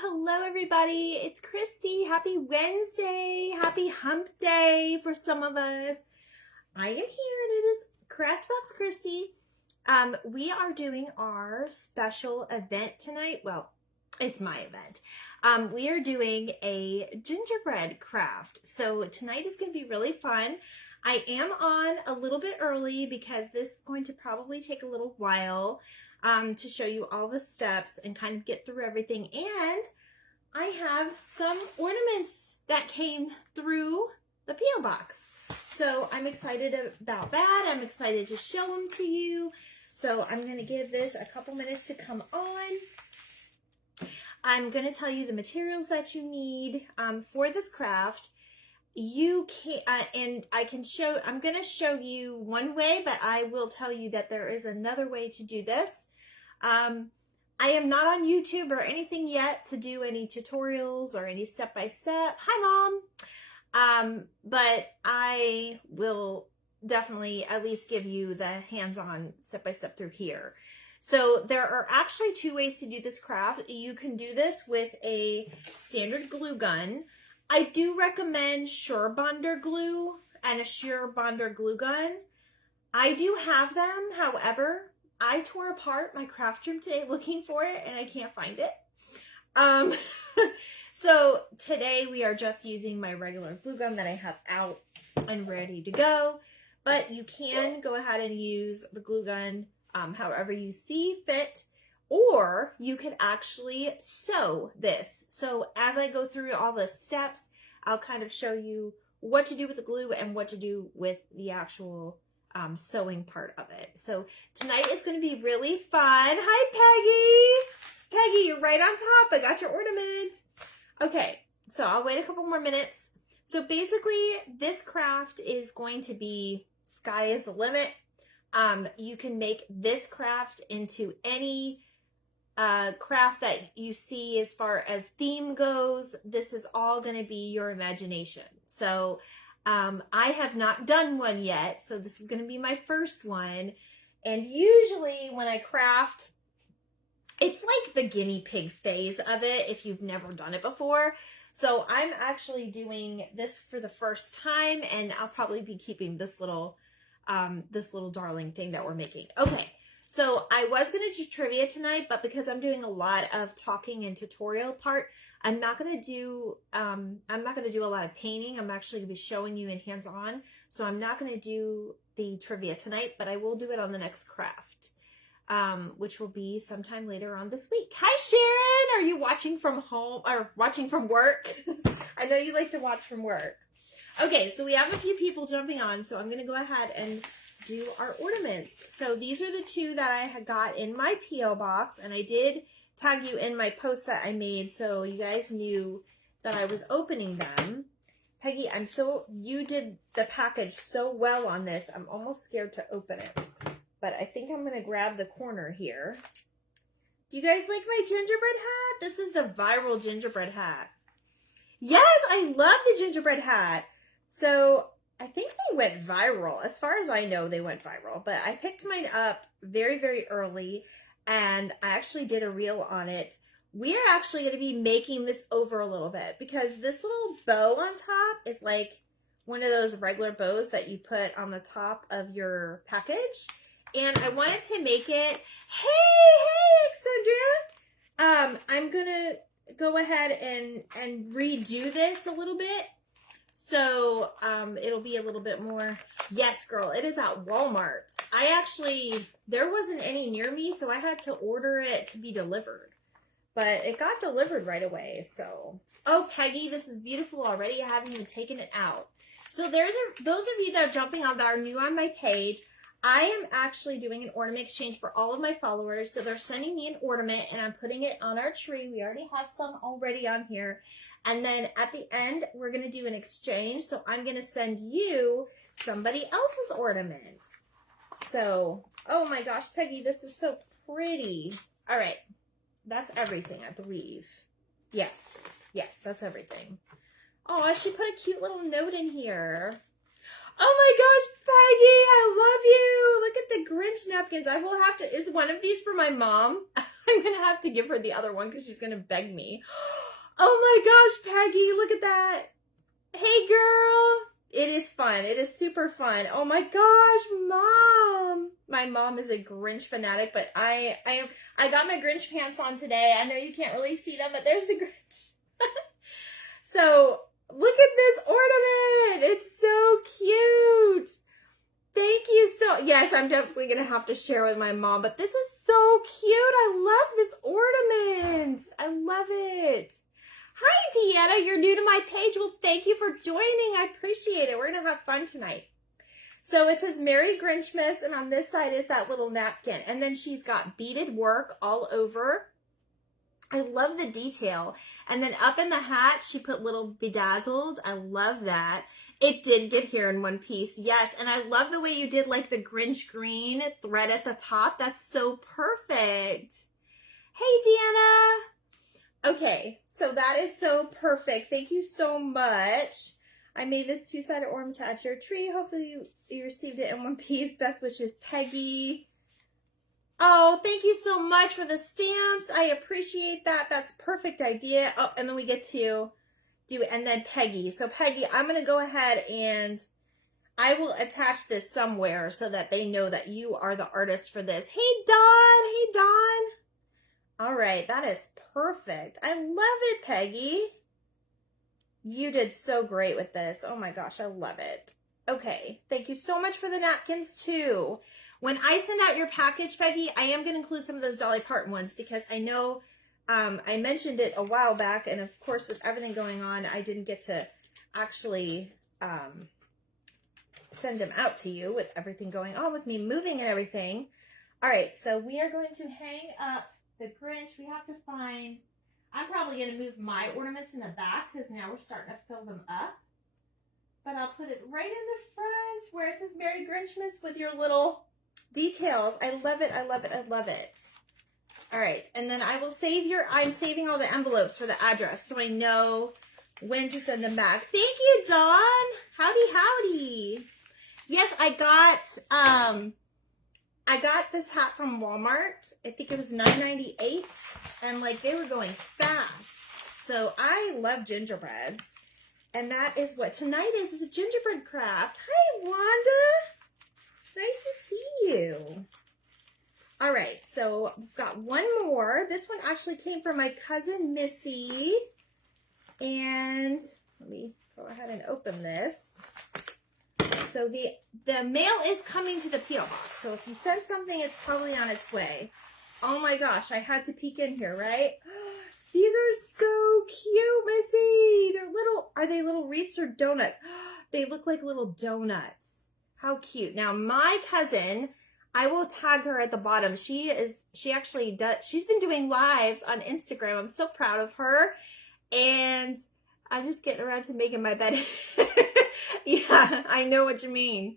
Hello everybody. It's Christy. Happy Wednesday. Happy hump day for some of us. I am here and it is Craftbox Christy. We are doing our special event tonight. Well, it's my event. We are doing a gingerbread craft. So tonight is going to be really fun. I am on a little bit early because this is going to probably take a little while to show you all the steps and kind of get through everything. And I have some ornaments that came through the P.O. box. So I'm excited about that. I'm excited to show them to you. So I'm going to give this a couple minutes to come on. I'm going to tell you the materials that you need for this craft. You can, and I can show, I'm going to show you one way, but I will tell you that there is another way to do this. I am not on YouTube or anything yet to do any tutorials or any step-by-step. Hi, Mom. But I will definitely at least give you the hands-on step-by-step through here. So there are actually two ways to do this craft. You can do this with a standard glue gun. I do recommend Sure Bonder glue and a Sure Bonder glue gun. I do have them, however, I tore apart my craft room today looking for it and I can't find it. So today we are just using my regular glue gun that I have out and ready to go. But you can go ahead and use the glue gun however you see fit. Or you could actually sew this. So as I go through all the steps, I'll kind of show you what to do with the glue and what to do with the actual sewing part of it. So tonight is going to be really fun. Hi, Peggy. Peggy, you're right on top. I got your ornament. Okay, so I'll wait a couple more minutes. So basically, this craft is going to be sky is the limit. You can make this craft into any craft that you see as far as theme goes. This is all going to be your imagination. So I have not done one yet, so this is going to be my first one. And usually when I craft, it's like the guinea pig phase of it if you've never done it before. So I'm actually doing this for the first time, and I'll probably be keeping this little darling thing that we're making. Okay. So I was going to do trivia tonight, but because I'm doing a lot of talking and tutorial part, I'm not going to do a lot of painting. I'm actually going to be showing you in hands-on. So I'm not going to do the trivia tonight, but I will do it on the next craft, which will be sometime later on this week. Hi, Sharon. Are you watching from home or watching from work? I know you like to watch from work. Okay, so we have a few people jumping on, so I'm going to go ahead and do our ornaments. So these are the two that I had got in my P.O. box, and I did tag you in my post that I made so you guys knew that I was opening them. Peggy, you did the package so well on this, I'm almost scared to open it. But I think I'm going to grab the corner here. Do you guys like my gingerbread hat? This is the viral gingerbread hat. Yes, I love the gingerbread hat. So I think they went viral. As far as I know, they went viral. But I picked mine up very, very early. And I actually did a reel on it. We're actually going to be making this over a little bit. Because this little bow on top is like one of those regular bows that you put on the top of your package. And I wanted to make it... Hey, Sandra! I'm going to go ahead and redo this a little bit. So, it'll be a little bit more, yes, girl, it is at Walmart. There wasn't any near me, so I had to order it to be delivered. But it got delivered right away, so. Oh, Peggy, this is beautiful already. I haven't even taken it out. So those of you that are jumping on that are new on my page, I am actually doing an ornament exchange for all of my followers. So they're sending me an ornament, and I'm putting it on our tree. We already have some already on here. And then at the end, we're going to do an exchange. So I'm going to send you somebody else's ornament. So, oh my gosh, Peggy, this is so pretty. All right. That's everything, I believe. Yes. Yes, that's everything. Oh, she put a cute little note in here. Oh my gosh, Peggy, I love you. Look at the Grinch napkins. I will have to, is one of these for my mom? I'm going to have to give her the other one because she's going to beg me. Oh my gosh, Peggy, look at that. Hey, girl. It is fun. It is super fun. Oh my gosh, Mom. My mom is a Grinch fanatic, but I got my Grinch pants on today. I know you can't really see them, but there's the Grinch. So look at this ornament. It's so cute. Thank you so, yes, I'm definitely going to have to share with my mom, but this is so cute. I love this ornament. I love it. Hi, Deanna. You're new to my page. Well, thank you for joining. I appreciate it. We're going to have fun tonight. So it says Merry Grinchmas, and on this side is that little napkin. And then she's got beaded work all over. I love the detail. And then up in the hat, she put little bedazzled. I love that. It did get here in one piece. Yes, and I love the way you did like the Grinch green thread at the top. That's so perfect. Hey, Deanna. Okay, so that is so perfect. Thank you so much. I made this two-sided ornament to add to your tree. Hopefully you received it in one piece. Best wishes, Peggy. Oh, thank you so much for the stamps. I appreciate that. That's a perfect idea. Oh, and then we get to do it. And then Peggy. So Peggy, I'm going to go ahead and I will attach this somewhere so that they know that you are the artist for this. Hey, Dawn. Hey, Dawn. All right, that is perfect. I love it, Peggy. You did so great with this. Oh my gosh, I love it. Okay, thank you so much for the napkins too. When I send out your package, Peggy, I am going to include some of those Dolly Parton ones because I know I mentioned it a while back, and of course with everything going on, I didn't get to actually send them out to you with everything going on with me moving and everything. All right, so we are going to hang up the Grinch. We have to find, I'm probably going to move my ornaments in the back because now we're starting to fill them up. But I'll put it right in the front where it says Merry Grinchmas with your little details. I love it. I love it. I love it. All right. And then I will save I'm saving all the envelopes for the address so I know when to send them back. Thank you, Dawn. Howdy, howdy. Yes, I got this hat from Walmart. I think it was $9.98, and like they were going fast. So I love gingerbreads, and that is what tonight is a gingerbread craft. Hi, Wanda. Nice to see you. All right, so we've got one more. This one actually came from my cousin Missy, and let me go ahead and open this. So the mail is coming to the P.O. box. So if you send something, it's probably on its way. Oh my gosh, I had to peek in here, right? These are so cute, Missy. They're little, are they little wreaths or donuts? They look like little donuts. How cute. Now my cousin, I will tag her at the bottom. She actually does, she's been doing lives on Instagram. I'm so proud of her. And I'm just getting around to making my bed. Yeah, I know what you mean.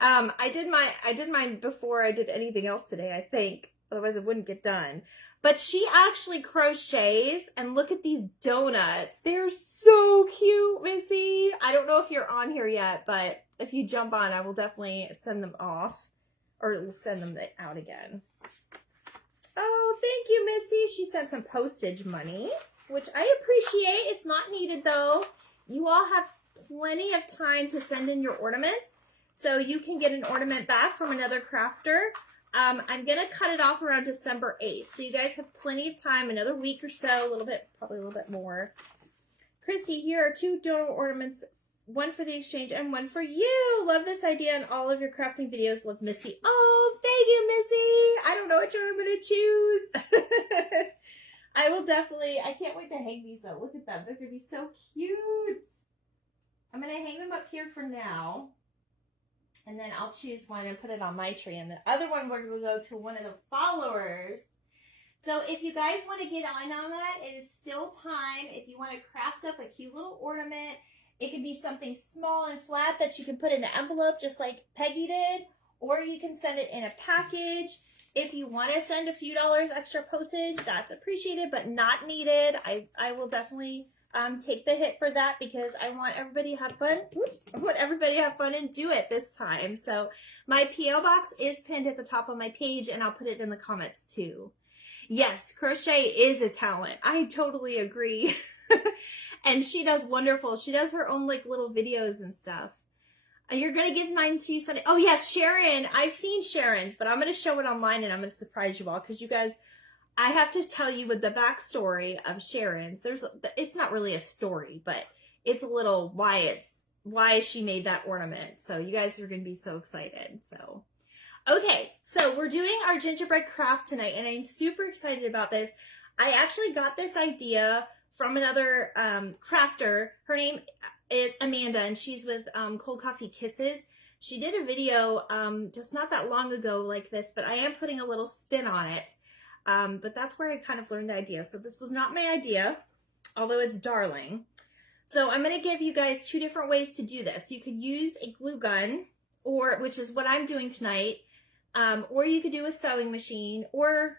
I did mine before I did anything else today, I think. Otherwise it wouldn't get done. But she actually crochets, and look at these donuts. They're so cute, Missy. I don't know if you're on here yet, but if you jump on, I will definitely send them off or send them out again. Oh, thank you, Missy. She sent some postage money, which I appreciate. It's not needed though. You all have plenty of time to send in your ornaments, so you can get an ornament back from another crafter. I'm going to cut it off around December 8th, so you guys have plenty of time, another week or so, a little bit, probably a little bit more. Christy, here are 2 donor ornaments, one for the exchange and one for you. Love this idea, and all of your crafting videos look Missy. Oh, thank you, Missy. I don't know which one I'm going to choose. I will definitely, I can't wait to hang these though. Look at them. They're going to be so cute. I'm going to hang them up here for now. And then I'll choose one and put it on my tree. And the other one we're going to go to one of the followers. So if you guys want to get on that, it is still time. If you want to craft up a cute little ornament, it could be something small and flat that you can put in an envelope just like Peggy did. Or you can send it in a package. If you want to send a few dollars extra postage, that's appreciated but not needed. I will definitely take the hit for that because I want everybody to have fun. Oops, I want everybody to have fun and do it this time. So my P.O. box is pinned at the top of my page, and I'll put it in the comments too. Yes, crochet is a talent. I totally agree. And she does wonderful. She does her own like little videos and stuff. You're going to give mine to you Sunday. Oh yes, Sharon. I've seen Sharon's, but I'm going to show it online and I'm going to surprise you all because you guys, I have to tell you with the backstory of Sharon's. It's not really a story, but it's a little why she made that ornament. So you guys are going to be so excited. So, okay. So we're doing our gingerbread craft tonight and I'm super excited about this. I actually got this idea from another crafter. Her name is Amanda and she's with Cold Coffee Kisses. She did a video just not that long ago like this, but I am putting a little spin on it. But that's where I kind of learned the idea. So this was not my idea, although it's darling. So I'm going to give you guys two different ways to do this. You could use a glue gun, which is what I'm doing tonight, or you could do a sewing machine, or,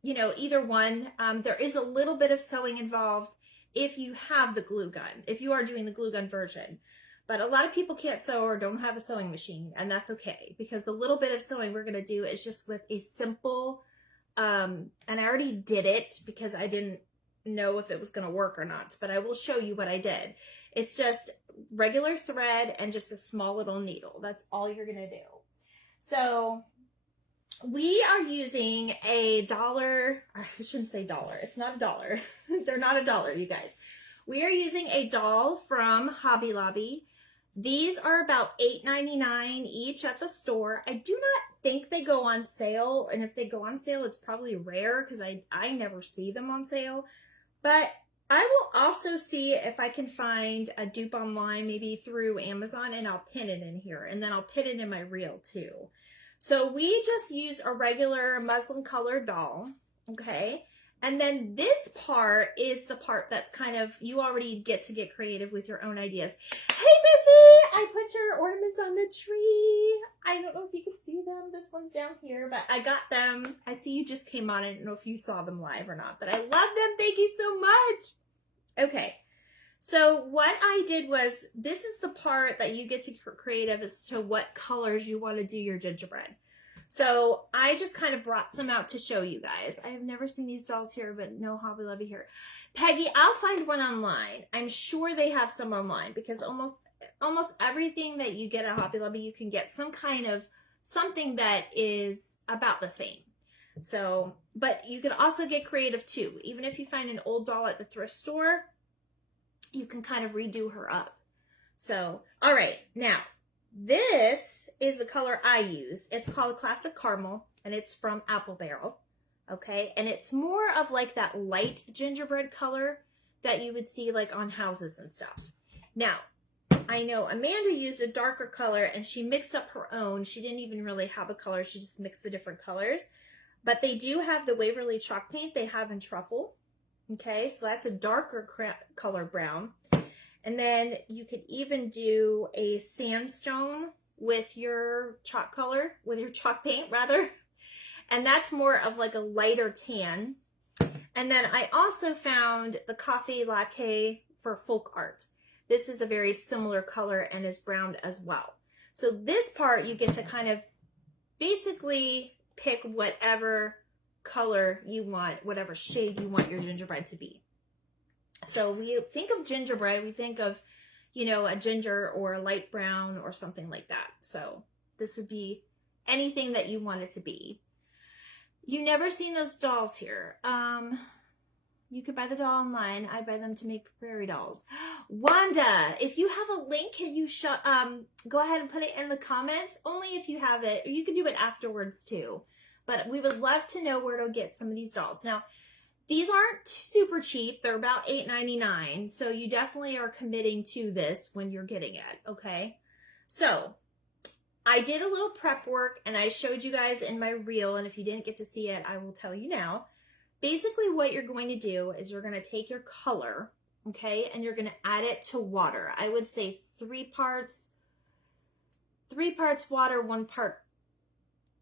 you know, either one. There is a little bit of sewing involved if you have the glue gun, if you are doing the glue gun version. But a lot of people can't sew or don't have a sewing machine, and that's okay, because the little bit of sewing we're going to do is just with a simple, and I already did it because I didn't know if it was going to work or not, but I will show you what I did. It's just regular thread and just a small little needle. That's all you're going to do. So we are using $1. I shouldn't say dollar. It's not $1. They're not $1, you guys. We are using a doll from Hobby Lobby. These are about $8.99 each at the store. I do not think they go on sale, and if they go on sale, it's probably rare because I never see them on sale. But I will also see if I can find a dupe online, maybe through Amazon, and I'll pin it in here, and then I'll pin it in my reel too. So we just use a regular muslin colored doll, okay? And then this part is the part that's kind of, you already get to get creative with your own ideas. Hey, Missy, I put your ornaments on the tree. I don't know if you can see them. This one's down here, but I got them. I see you just came on. I don't know if you saw them live or not, but I love them. Thank you so much. Okay. So what I did was, this is the part that you get to get creative as to what colors you want to do your gingerbread. So I just kind of brought some out to show you guys. I have never seen these dolls here, but no Hobby Lobby here. Peggy, I'll find one online. I'm sure they have some online because almost everything that you get at Hobby Lobby, you can get some kind of something that is about the same. So, but you can also get creative too. Even if you find an old doll at the thrift store, you can kind of redo her up. So, all right, now, this is the color I use. It's called Classic Caramel, and it's from Apple Barrel, okay? And it's more of like that light gingerbread color that you would see like on houses and stuff. Now, I know Amanda used a darker color, and she mixed up her own. She didn't even really have a color. She just mixed the different colors. But they do have the Waverly chalk paint they have in Truffle, okay? So that's a darker color brown. And then you could even do a sandstone with your chalk color, with your chalk paint rather. And that's more of like a lighter tan. And then I also found the coffee latte for folk art. This is a very similar color and is brown as well. So this part you get to kind of basically pick whatever color you want, whatever shade you want your gingerbread to be. So we think of gingerbread, we think of, you know, a ginger or a light brown or something like that. So this would be anything that you want it to be. You never seen those dolls here. You could buy the doll online. I buy them to make prairie dolls. Wanda, if you have a link, can you go ahead and put it in the comments? Only if you have it, or you can do it afterwards too. But we would love to know where to get some of these dolls. Now, these aren't super cheap. They're about $8.99. So you definitely are committing to this when you're getting it, okay? So I did a little prep work and I showed you guys in my reel. And if you didn't get to see it, I will tell you now. Basically what you're going to do is you're going to take your color, okay? And you're going to add it to water. I would say 3 parts water, 1 part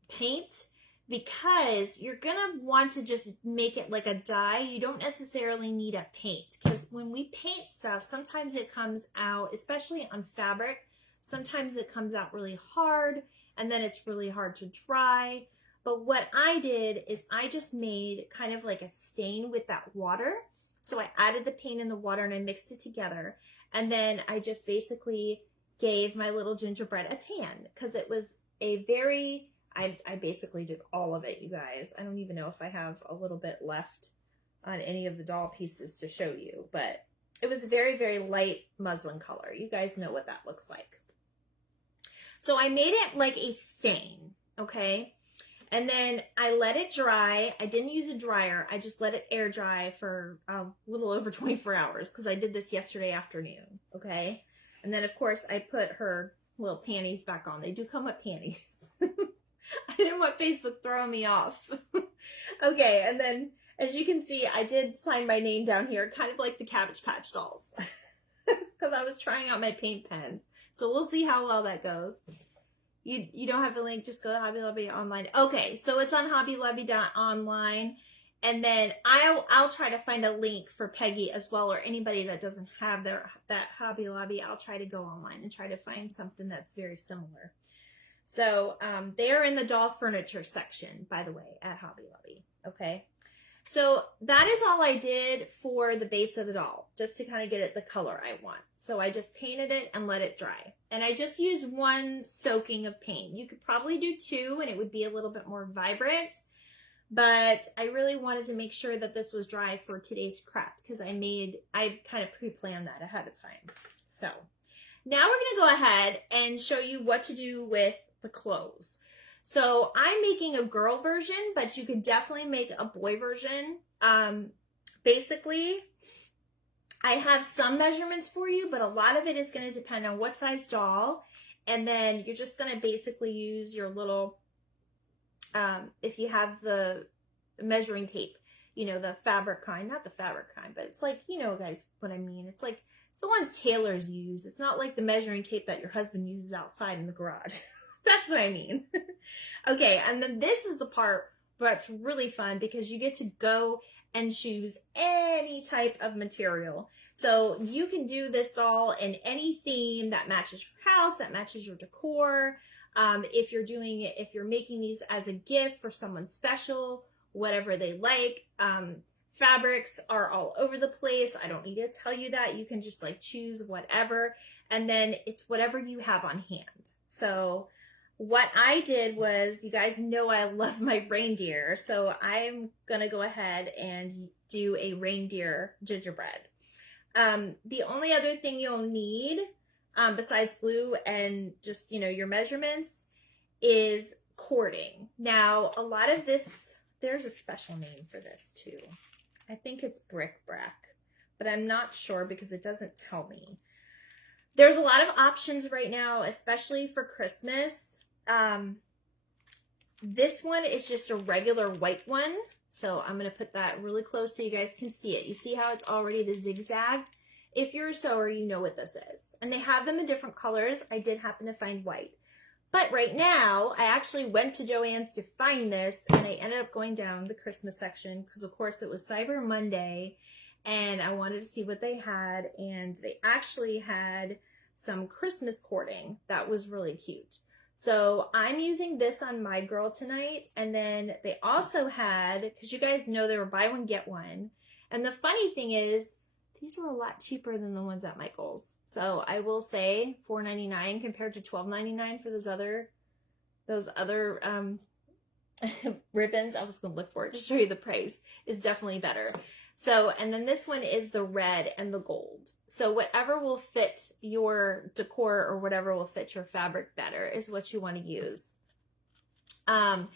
paint. Because you're going to want to just make it like a dye. You don't necessarily need a paint. Because when we paint stuff, sometimes it comes out, especially on fabric, sometimes it comes out really hard. And then it's really hard to dry. But what I did is I just made kind of like a stain with that water. So I added the paint and the water and I mixed it together. And then I just basically gave my little gingerbread a tan because it was a very, I basically did all of it, you guys. I don't even know if I have a little bit left on any of the doll pieces to show you, but it was a very, very light muslin color. You guys know what that looks like. So I made it like a stain, okay? And then I let it dry. I didn't use a dryer. I just let it air dry for a little over 24 hours because I did this yesterday afternoon, okay? And then, of course, I put her little panties back on. They do come with panties. I didn't want Facebook throwing me off. Okay, and then, as you can see, I did sign my name down here, kind of like the Cabbage Patch Dolls, because I was trying out my paint pens. So we'll see how well that goes. You don't have a link, just go to Hobby Lobby online. Okay, so it's on hobbylobby.online. And then I'll try to find a link for Peggy as well, or anybody that doesn't have that Hobby Lobby. I'll try to go online and try to find something that's very similar. So they're in the doll furniture section, by the way, at Hobby Lobby. Okay. So that is all I did for the base of the doll, just to kind of get it the color I want. So I just painted it and let it dry. And I just used one soaking of paint. You could probably do two and it would be a little bit more vibrant. But I really wanted to make sure that this was dry for today's craft because I kind of pre-planned that ahead of time. So now we're going to go ahead and show you what to do with the clothes. So I'm making a girl version, but you could definitely make a boy version. Basically, I have some measurements for you, but a lot of it is going to depend on what size doll. And then you're just going to basically use your little, if you have the measuring tape, you know, the fabric kind, not the fabric kind, but it's like, you know, guys, what I mean. It's like, it's the ones tailors use. It's not like the measuring tape that your husband uses outside in the garage. That's what I mean. Okay, and then this is the part where it's really fun because you get to go and choose any type of material. So you can do this doll in any theme that matches your house, that matches your decor. If you're making these as a gift for someone special, whatever they like. Fabrics are all over the place. I don't need to tell you that. You can just like choose whatever, and then it's whatever you have on hand. So what I did was, you guys know I love my reindeer, so I'm gonna go ahead and do a reindeer gingerbread. The only other thing you'll need, besides glue and just, you know, your measurements, is cording. Now, a lot of this, there's a special name for this too. I think it's bric-a-brac, but I'm not sure because it doesn't tell me. There's a lot of options right now, especially for Christmas. This one is just a regular white one. So I'm going to put that really close so you guys can see it. You see how it's already the zigzag? If you're a sewer, you know what this is. And they have them in different colors. I did happen to find white. But right now, I actually went to Joann's to find this, and I ended up going down the Christmas section because, of course, it was Cyber Monday, and I wanted to see what they had, and they actually had some Christmas cording that was really cute. So I'm using this on my girl tonight, and then they also had, because you guys know they were buy one, get one, and the funny thing is, these were a lot cheaper than the ones at Michael's. So I will say $4.99 compared to $12.99 for those other ribbons. I was going to look for it to show you the price. Is definitely better. So, and then this one is the red and the gold. So whatever will fit your decor or whatever will fit your fabric better is what you want to use. And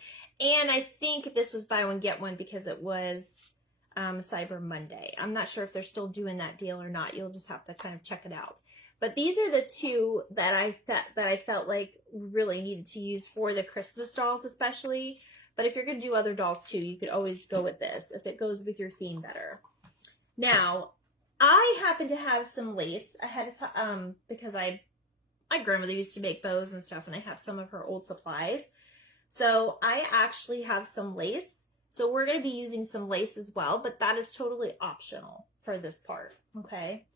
I think this was buy one, get one because it was Cyber Monday. I'm not sure if they're still doing that deal or not. You'll just have to kind of check it out. But these are the two that I felt like really needed to use for the Christmas dolls especially. But if you're going to do other dolls too, you could always go with this if it goes with your theme better. Now, I happen to have some lace ahead of time because my grandmother used to make bows and stuff, and I have some of her old supplies. So I actually have some lace. So we're going to be using some lace as well, but that is totally optional for this part, okay?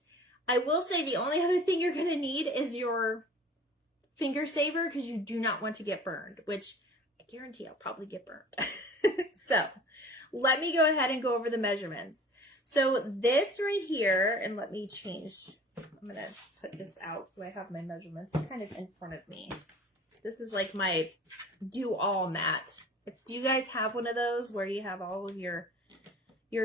I will say the only other thing you're going to need is your finger saver because you do not want to get burned, which I guarantee I'll probably get burnt. So let me go ahead and go over the measurements. So this right here, and let me change, I'm gonna put this out so I have my measurements kind of in front of me. This is like my do-all mat. Do you guys have one of those where you have all of your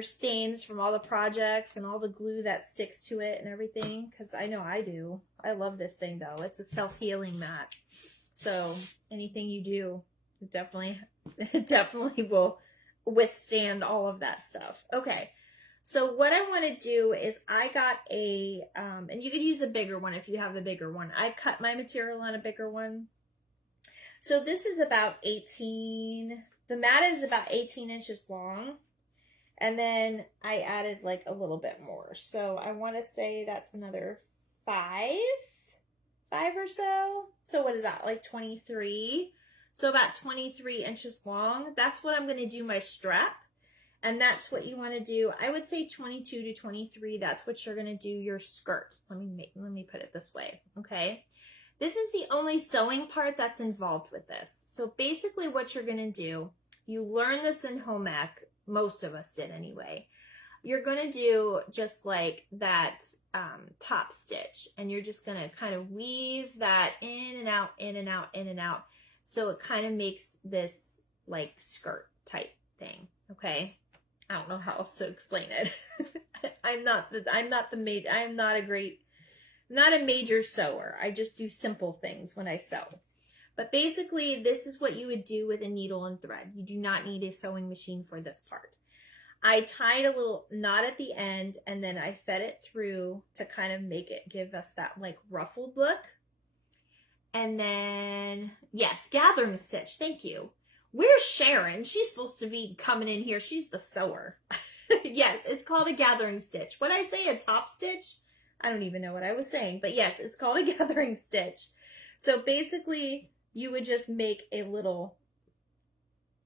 stains from all the projects and all the glue that sticks to it and everything? Because I know I do. I love this thing though. It's a self-healing mat. So anything you do, it definitely will withstand all of that stuff. Okay. So what I want to do is I got a, and you could use a bigger one if you have the bigger one. I cut my material on a bigger one. So this is about 18, the mat is about 18 inches long. And then I added like a little bit more. So I want to say that's another five or so. So what is that, like 23? So about 23 inches long. That's what I'm going to do my strap. And that's what you want to do. I would say 22 to 23. That's what you're going to do your skirt. Let me put it this way. Okay. This is the only sewing part that's involved with this. So basically what you're going to do, you learn this in home ec. Most of us did anyway. You're going to do just like that top stitch. And you're just going to kind of weave that in and out, in and out, in and out. So it kind of makes this like skirt type thing. Okay. I don't know how else to explain it. I'm not a major sewer. I just do simple things when I sew. But basically, this is what you would do with a needle and thread. You do not need a sewing machine for this part. I tied a little knot at the end, and then I fed it through to kind of make it give us that like ruffled look. And then, yes, gathering stitch. Thank you. Where's Sharon? She's supposed to be coming in here. She's the sewer. Yes, it's called a gathering stitch. When I say a top stitch, I don't even know what I was saying. But yes, it's called a gathering stitch. So basically, you would just make a little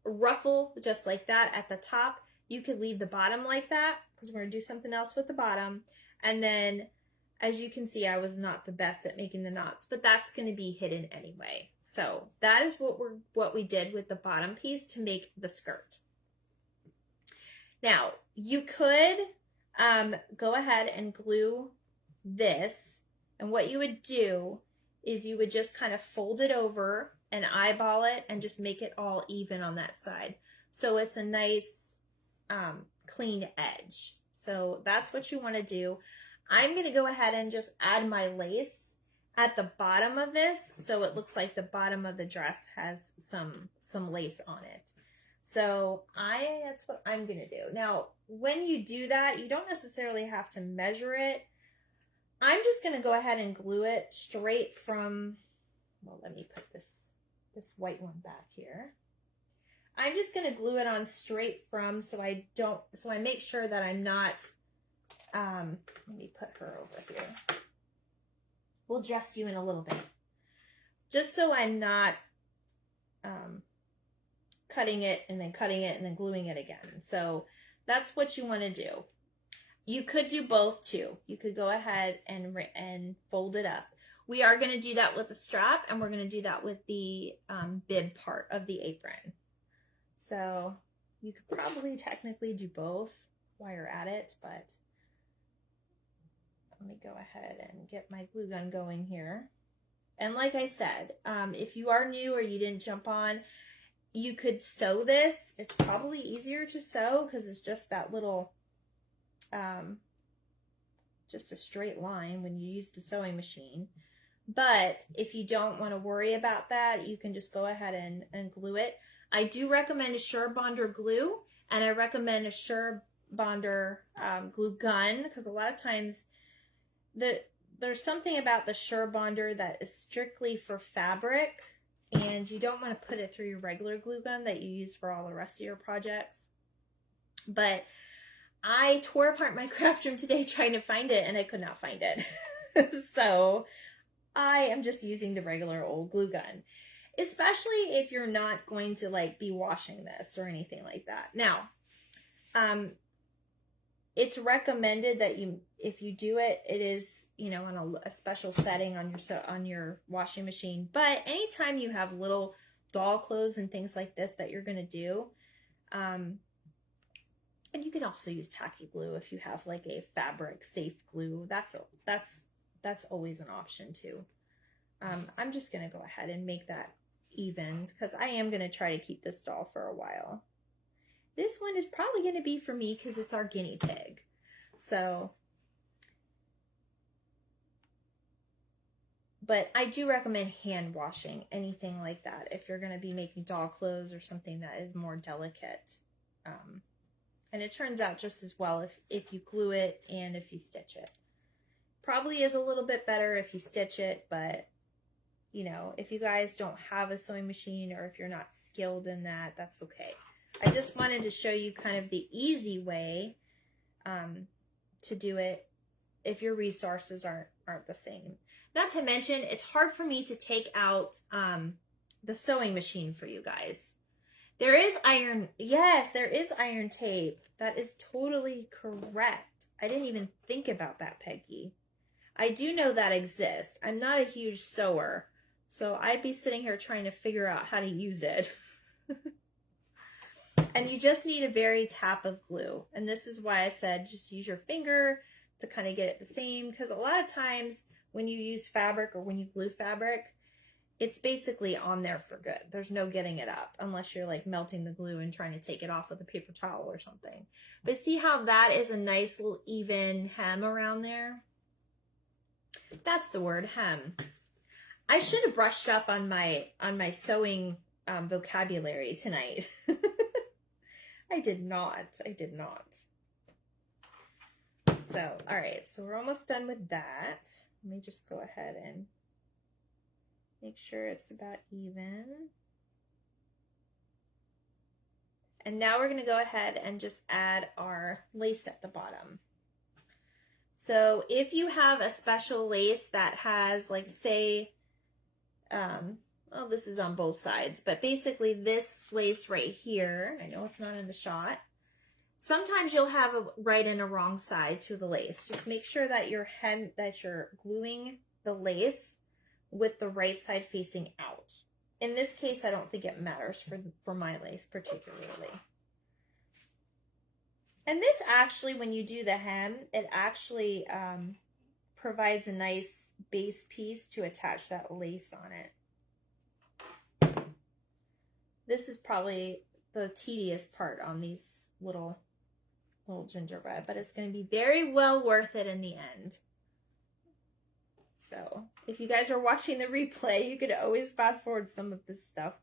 ruffle just like that at the top. You could leave the bottom like that because we're going to do something else with the bottom. And then, as you can see, I was not the best at making the knots, but that's going to be hidden anyway. So that is what we did with the bottom piece to make the skirt. Now, you could go ahead and glue this, and what you would do is you would just kind of fold it over and eyeball it and just make it all even on that side. So it's a nice clean edge. So that's what you want to do. I'm going to go ahead and just add my lace at the bottom of this, so it looks like the bottom of the dress has some lace on it. So that's what I'm going to do. Now, when you do that, you don't necessarily have to measure it. I'm just going to go ahead and glue it straight from, well, let me put this white one back here. I'm just going to glue it on straight from, so I make sure that I'm not, let me put her over here. We'll adjust you in a little bit. Just so I'm not cutting it and then gluing it again. So that's what you want to do. You could do both too. You could go ahead and fold it up. We are going to do that with the strap, and we're going to do that with the bib part of the apron. So you could probably technically do both while you're at it, but let me go ahead and get my glue gun going here. And like I said, if you are new or you didn't jump on, you could sew this. It's probably easier to sew because it's just that little, just a straight line when you use the sewing machine. But if you don't want to worry about that, you can just go ahead and glue it. I do recommend a Surebonder glue, and I recommend a Surebonder glue gun, because a lot of times there's something about the Surebonder that is strictly for fabric, and you don't want to put it through your regular glue gun that you use for all the rest of your projects. But I tore apart my craft room today trying to find it, and I could not find it. So I am just using the regular old glue gun, especially if you're not going to like be washing this or anything like that. Now, it's recommended that if you do it, it is, on a special setting on your washing machine. But anytime you have little doll clothes and things like this that you're going to do. And you can also use tacky glue if you have like a fabric safe glue. That's always an option too. I'm just going to go ahead and make that even because I am going to try to keep this doll for a while. This one is probably going to be for me because it's our guinea pig. So, but I do recommend hand washing anything like that if you're going to be making doll clothes or something that is more delicate. And it turns out just as well if you glue it and if you stitch it. Probably is a little bit better if you stitch it, but you know, if you guys don't have a sewing machine or if you're not skilled in that, that's okay. I just wanted to show you kind of the easy way to do it if your resources aren't the same. Not to mention, it's hard for me to take out the sewing machine for you guys. There is iron, yes, there is iron tape. That is totally correct. I didn't even think about that, Peggy. I do know that exists. I'm not a huge sewer, so I'd be sitting here trying to figure out how to use it. And you just need a very tap of glue. And this is why I said just use your finger to kind of get it the same. Because a lot of times when you use fabric or when you glue fabric, it's basically on there for good. There's no getting it up unless you're like melting the glue and trying to take it off with a paper towel or something. But see how that is a nice little even hem around there? That's the word, hem. I should have brushed up on my sewing vocabulary tonight. I did not. So, all right, so we're almost done with that. Let me just go ahead and make sure it's about even. And now we're going to go ahead and just add our lace at the bottom. So if you have a special lace that has, like, say, well, this is on both sides, but basically this lace right here, I know it's not in the shot. Sometimes you'll have a right and a wrong side to the lace. Just make sure that you're gluing the lace with the right side facing out. In this case, I don't think it matters for my lace particularly. And this actually, when you do the hem, it actually provides a nice base piece to attach that lace on it. This is probably the tedious part on these little gingerbread, but it's going to be very well worth it in the end. So if you guys are watching the replay, you could always fast forward some of this stuff,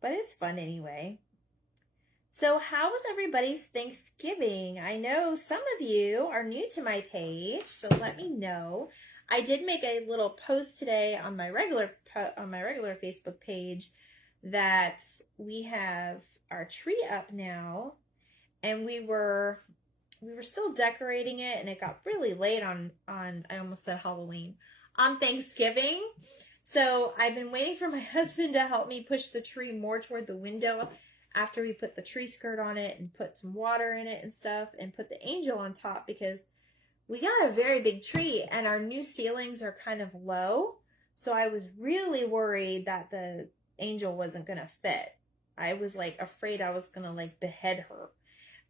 but it's fun anyway. So how was everybody's Thanksgiving? I know some of you are new to my page, so let me know. I did make a little post today on my regular Facebook page that we have our tree up now, and we were still decorating it, and it got really late on I almost said Halloween, on Thanksgiving. So I've been waiting for my husband to help me push the tree more toward the window after we put the tree skirt on it and put some water in it and stuff and put the angel on top, because we got a very big tree and our new ceilings are kind of low. So I was really worried that the angel wasn't going to fit. I was like afraid I was going to like behead her.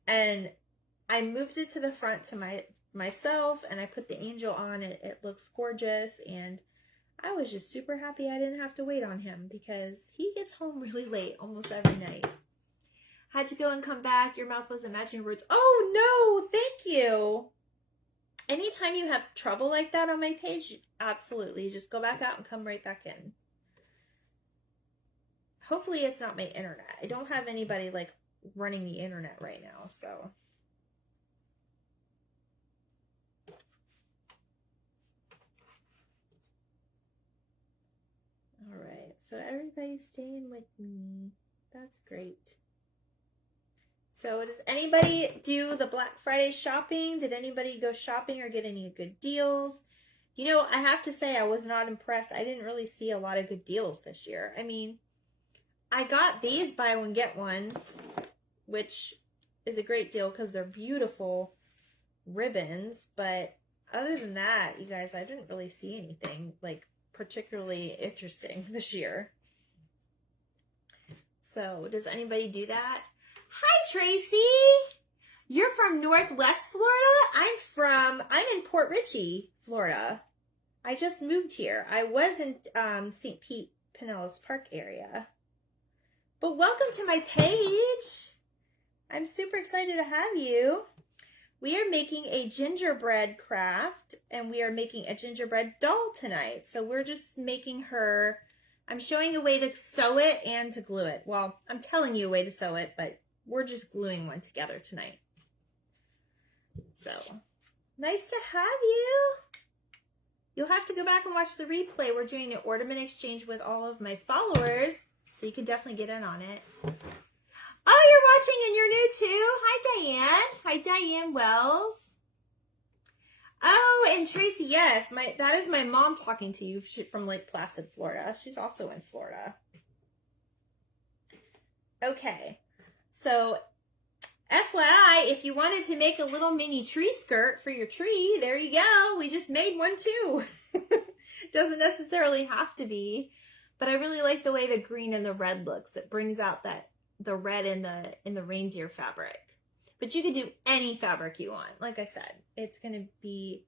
And I moved it to the front to myself and I put the angel on it. It looks gorgeous. And I was just super happy I didn't have to wait on him because he gets home really late almost every night. Had to go and come back. Your mouth wasn't matching words. Oh no, thank you. Anytime you have trouble like that on my page, absolutely. Just go back out and come right back in. Hopefully it's not my internet. I don't have anybody like running the internet right now, so. All right, so everybody's staying with me. That's great. So does anybody do the Black Friday shopping? Did anybody go shopping or get any good deals? You know, I have to say I was not impressed. I didn't really see a lot of good deals this year. I mean, I got these buy one get one, which is a great deal because they're beautiful ribbons. But other than that, you guys, I didn't really see anything like particularly interesting this year. So does anybody do that? Hi, Tracy. You're from Northwest Florida? I'm in Port Richey, Florida. I just moved here. I was in St. Pete, Pinellas Park area. But welcome to my page. I'm super excited to have you. We are making a gingerbread craft, and we are making a gingerbread doll tonight. So we're just making her, I'm showing a way to sew it and to glue it. Well, I'm telling you a way to sew it, but we're just gluing one together tonight. So, nice to have you. You'll have to go back and watch the replay. We're doing an ornament exchange with all of my followers, so you can definitely get in on it. Oh, you're watching and you're new too. Hi, Diane. Hi, Diane Wells. Oh, and Tracy, yes, that is my mom talking to you from Lake Placid, Florida. She's also in Florida. Okay, so FYI, if you wanted to make a little mini tree skirt for your tree, there you go. We just made one too. Doesn't necessarily have to be, but I really like the way the green and the red looks. It brings out the red in the reindeer fabric. But you could do any fabric you want. Like I said, it's going to be,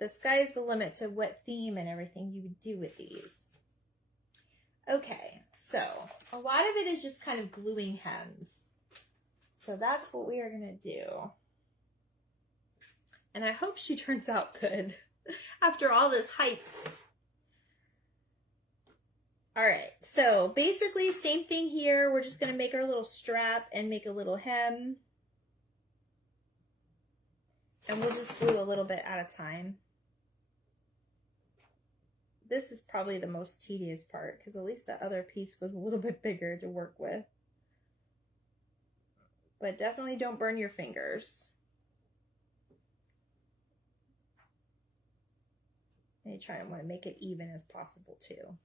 the sky's the limit to what theme and everything you would do with these. Okay, so a lot of it is just kind of gluing hems. So that's what we are going to do. And I hope she turns out good after all this hype. All right, so basically same thing here. We're just going to make our little strap and make a little hem. And we'll just glue a little bit at a time. This is probably the most tedious part because at least the other piece was a little bit bigger to work with. But definitely don't burn your fingers. And you try to want to make it even as possible too.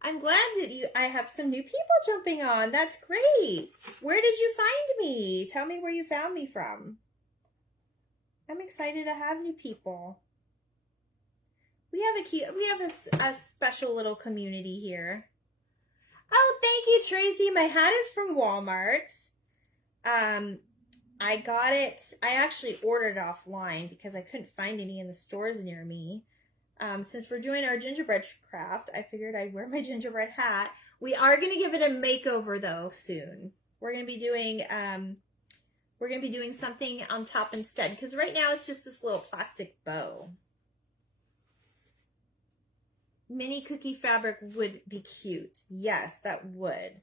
I'm glad that I have some new people jumping on. That's great. Where did you find me? Tell me where you found me from. I'm excited to have new people. We have a special little community here. Oh, thank you, Tracy. My hat is from Walmart. I got it. I actually ordered offline because I couldn't find any in the stores near me. Since we're doing our gingerbread craft, I figured I'd wear my gingerbread hat. We are going to give it a makeover though soon. We're going to be doing something on top instead because right now it's just this little plastic bow. Mini cookie fabric would be cute. Yes, that would.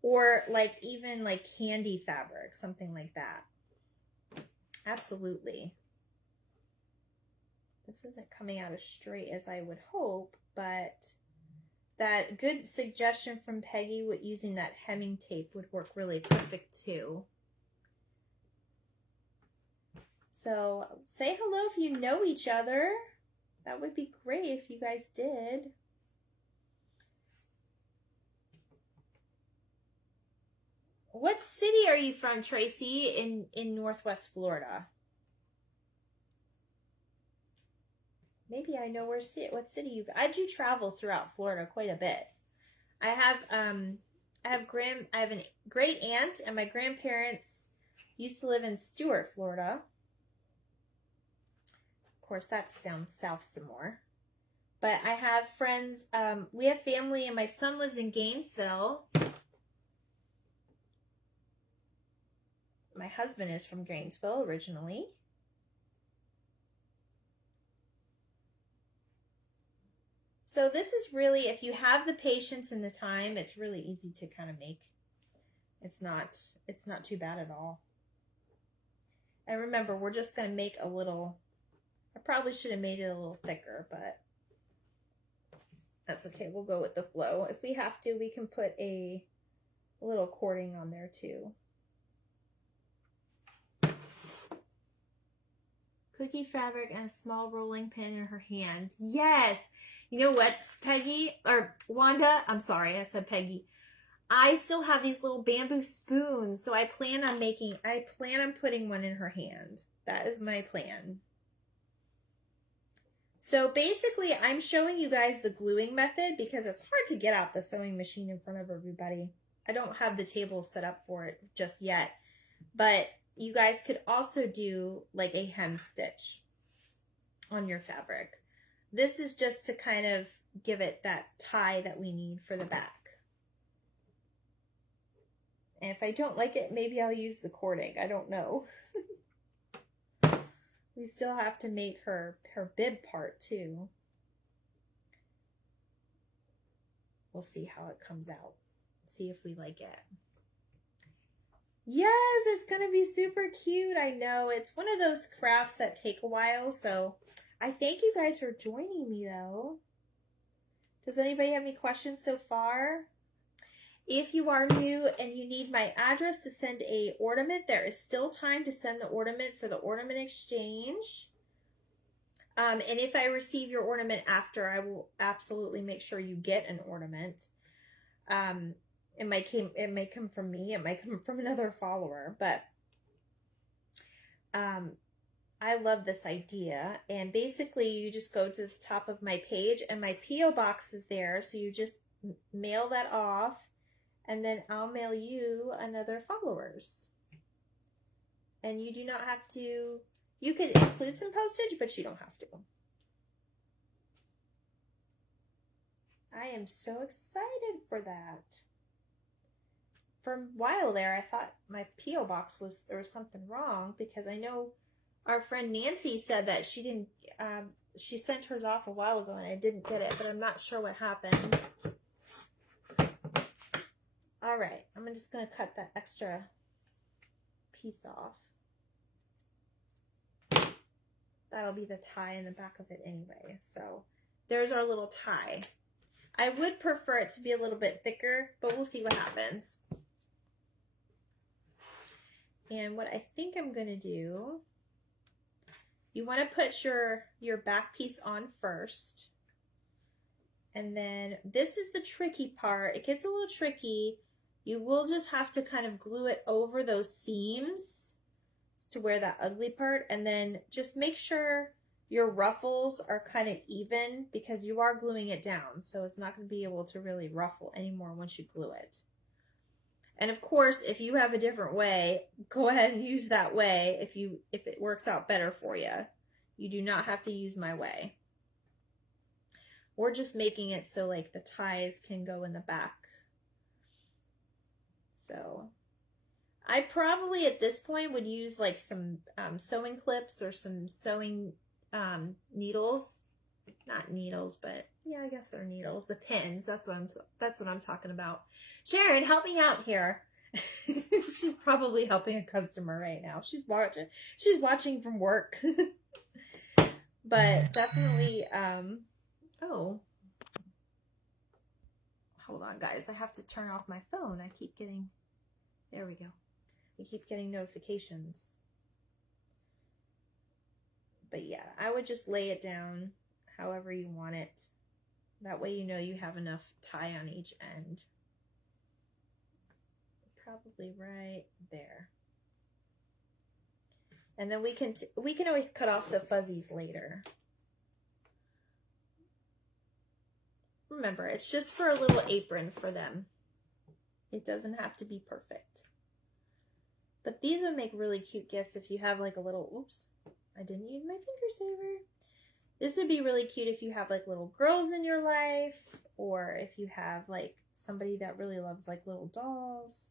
Or like even like candy fabric, something like that. Absolutely. This isn't coming out as straight as I would hope, but that good suggestion from Peggy with using that hemming tape would work really perfect too. So say hello if you know each other. That would be great if you guys did. What city are you from, Tracy, in Northwest Florida? Maybe I know what city you. I do travel throughout Florida quite a bit. I have a great aunt, and my grandparents used to live in Stuart, Florida. Of course, that sounds south some more. But I have friends. We have family, and my son lives in Gainesville. My husband is from Gainesville originally. So this is really, if you have the patience and the time, it's really easy to kind of make. It's not too bad at all. And remember, we're just going to make a little, I probably should have made it a little thicker, but that's okay. We'll go with the flow. If we have to, we can put a little cording on there too. Cookie fabric and a small rolling pin in her hand. Yes. You know what, Peggy, or Wanda, I'm sorry, I said Peggy. I still have these little bamboo spoons, so I plan on putting one in her hand. That is my plan. So basically, I'm showing you guys the gluing method because it's hard to get out the sewing machine in front of everybody. I don't have the table set up for it just yet, but you guys could also do like a hem stitch on your fabric. This is just to kind of give it that tie that we need for the back. And if I don't like it, maybe I'll use the cording. I don't know. We still have to make her bib part too. We'll see how it comes out. See if we like it. Yes, it's gonna be super cute. I know it's one of those crafts that take a while, so I thank you guys for joining me though. Does anybody have any questions so far? If you are new and you need my address to send a ornament, there is still time to send the ornament for the ornament exchange. And if I receive your ornament after, I will absolutely make sure you get an ornament. It may come from me, it might come from another follower, but I love this idea. And basically you just go to the top of my page and my P.O. box is there. So you just mail that off and then I'll mail you another followers. And you do not have to, you could include some postage, but you don't have to. I am so excited for that. For a while there, I thought my P.O. box there was something wrong, because I know our friend Nancy said that she didn't, she sent hers off a while ago and I didn't get it, but I'm not sure what happened. All right, I'm just going to cut that extra piece off. That'll be the tie in the back of it anyway. So there's our little tie. I would prefer it to be a little bit thicker, but we'll see what happens. And what I think I'm going to do, you want to put your back piece on first. And then this is the tricky part. It gets a little tricky. You will just have to kind of glue it over those seams to wear that ugly part, and then just make sure your ruffles are kind of even, because you are gluing it down, so it's not going to be able to really ruffle anymore once you glue it. And of course, if you have a different way, go ahead and use that way if it works out better for you. You do not have to use my way. We're just making it so like the ties can go in the back. So I probably at this point would use like some sewing clips or some sewing needles. Not needles, but yeah, I guess they're needles. The pins. That's what I'm talking about. Sharon, help me out here. She's probably helping a customer right now. She's watching from work. But definitely oh. Hold on, guys. I have to turn off my phone. I keep getting, there we go. I keep getting notifications. But yeah, I would just lay it down however you want it. That way you know you have enough tie on each end. Probably right there. And then we can always cut off the fuzzies later. Remember, it's just for a little apron for them. It doesn't have to be perfect. But these would make really cute gifts if you have like a little, oops, I didn't use my finger saver. This would be really cute if you have like little girls in your life, or if you have like somebody that really loves like little dolls.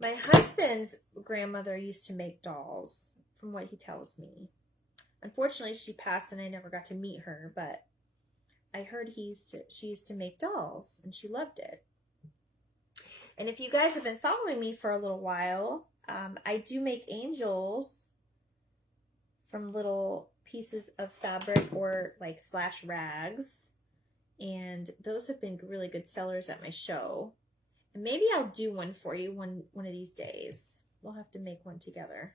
My husband's grandmother used to make dolls, from what he tells me. Unfortunately, she passed and I never got to meet her, but I heard she used to make dolls and she loved it. And if you guys have been following me for a little while, I do make angels from little pieces of fabric or like slash rags. And those have been really good sellers at my show. And maybe I'll do one for you one of these days. We'll have to make one together.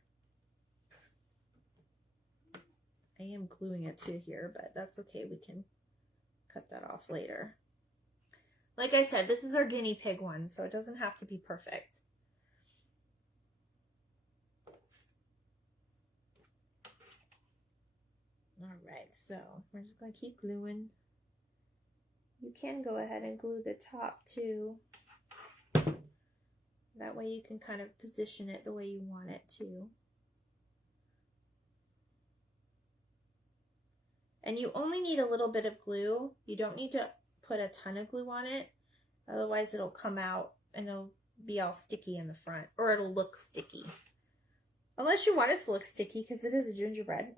I am gluing it to here, but that's okay. We can cut that off later. Like I said, this is our guinea pig one, so it doesn't have to be perfect. All right, so we're just going to keep gluing. You can go ahead and glue the top too. That way you can kind of position it the way you want it to. And you only need a little bit of glue. You don't need to put a ton of glue on it. Otherwise it'll come out and it'll be all sticky in the front. Or it'll look sticky. Unless you want it to look sticky because it is a gingerbread.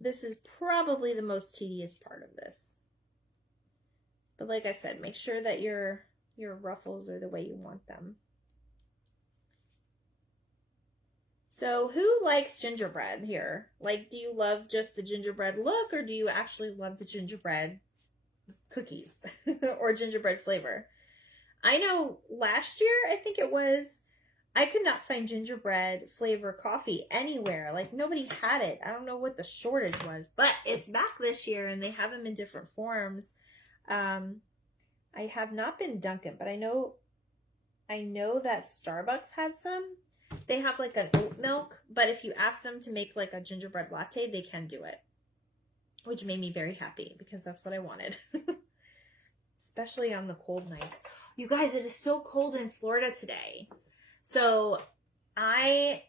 This is probably the most tedious part of this. But like I said, make sure that your ruffles are the way you want them. So who likes gingerbread here? Like, do you love just the gingerbread look, or do you actually love the gingerbread cookies or gingerbread flavor? I know last year, I think it was, I could not find gingerbread flavor coffee anywhere. Like, nobody had it. I don't know what the shortage was, but it's back this year and they have them in different forms. I have not been Dunkin', but I know that Starbucks had some. They have like an oat milk, but if you ask them to make like a gingerbread latte, they can do it, which made me very happy because that's what I wanted, especially on the cold nights. You guys, it is so cold in Florida today. So I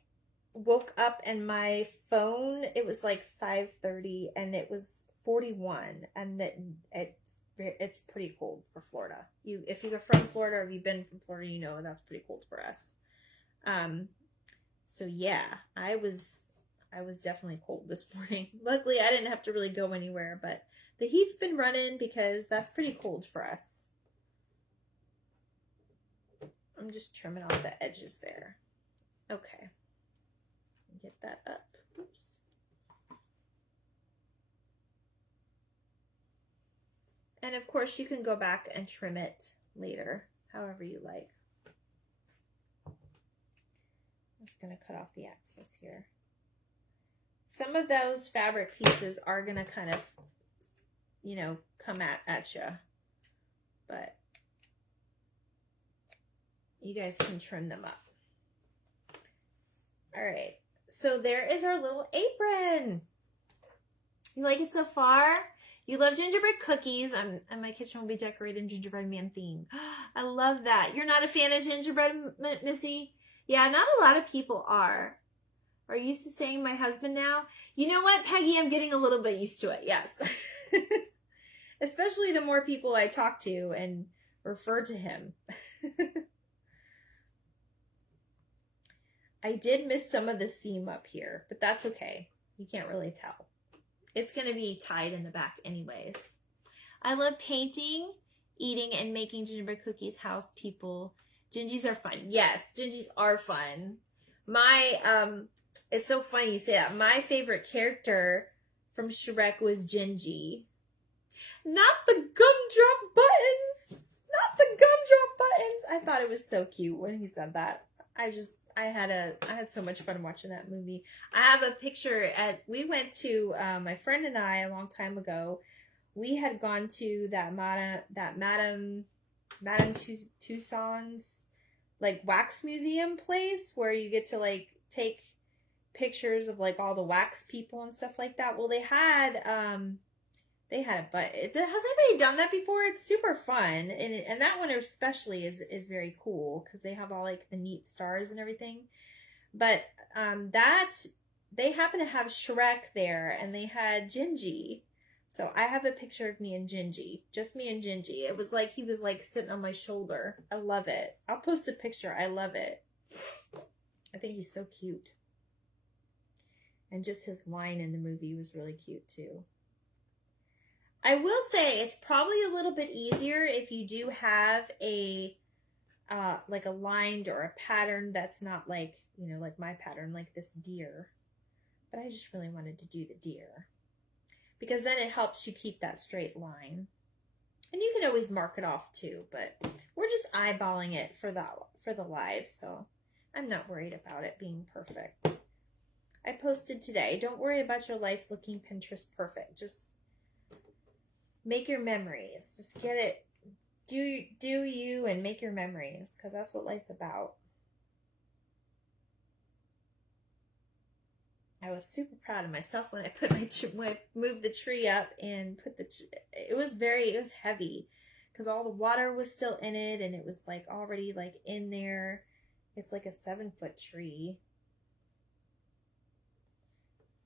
woke up and my phone, it was like 5:30 and it was 41, and that it's pretty cold for Florida. If you're from Florida or if you've been from Florida, you know that's pretty cold for us. So yeah, I was definitely cold this morning. Luckily, I didn't have to really go anywhere, but the heat's been running because that's pretty cold for us. I'm just trimming off the edges there. Okay. Get that up. Oops. And of course, you can go back and trim it later, however you like. I'm just going to cut off the excess here. Some of those fabric pieces are going to kind of, you know, come at you. But you guys can trim them up. All right. So there is our little apron. You like it so far? You love gingerbread cookies. And my kitchen will be decorated in gingerbread man theme. I love that. You're not a fan of gingerbread, Missy? Yeah, not a lot of people are. Are you used to saying my husband now? You know what, Peggy? I'm getting a little bit used to it, yes. Especially the more people I talk to and refer to him. I did miss some of the seam up here, but that's okay. You can't really tell. It's going to be tied in the back anyways. I love painting, eating, and making gingerbread cookies. House people. Gingies are fun. Yes, gingies are fun. It's so funny you say that. My favorite character from Shrek was Gingy. Not the gumdrop buttons. Not the gumdrop buttons. I thought it was so cute when he said that. I had so much fun watching that movie. I have a picture we went to, my friend and I a long time ago, we had gone to that Madame Tussauds like wax museum place where you get to like take pictures of like all the wax people and stuff like that. Well, they had a butt. Has anybody done that before? It's super fun, and that one especially is very cool because they have all like the neat stars and everything. But they happen to have Shrek there, and they had Gingy. So I have a picture of me and Gingy, just me and Gingy. It was like he was like sitting on my shoulder. I love it. I'll post a picture. I love it. I think he's so cute. And just his line in the movie was really cute too. I will say it's probably a little bit easier if you do have a like a lined or a pattern that's not like, you know, like my pattern, like this deer. But I just really wanted to do the deer, because then it helps you keep that straight line. And you can always mark it off too, but we're just eyeballing it for the live, so I'm not worried about it being perfect. I posted today, don't worry about your life looking Pinterest perfect. Just make your memories. Just get it. Do you and make your memories, because that's what life's about. I was super proud of myself when I put when I moved the tree up and put it was heavy because all the water was still in it and it was like already like in there. It's like a 7-foot tree.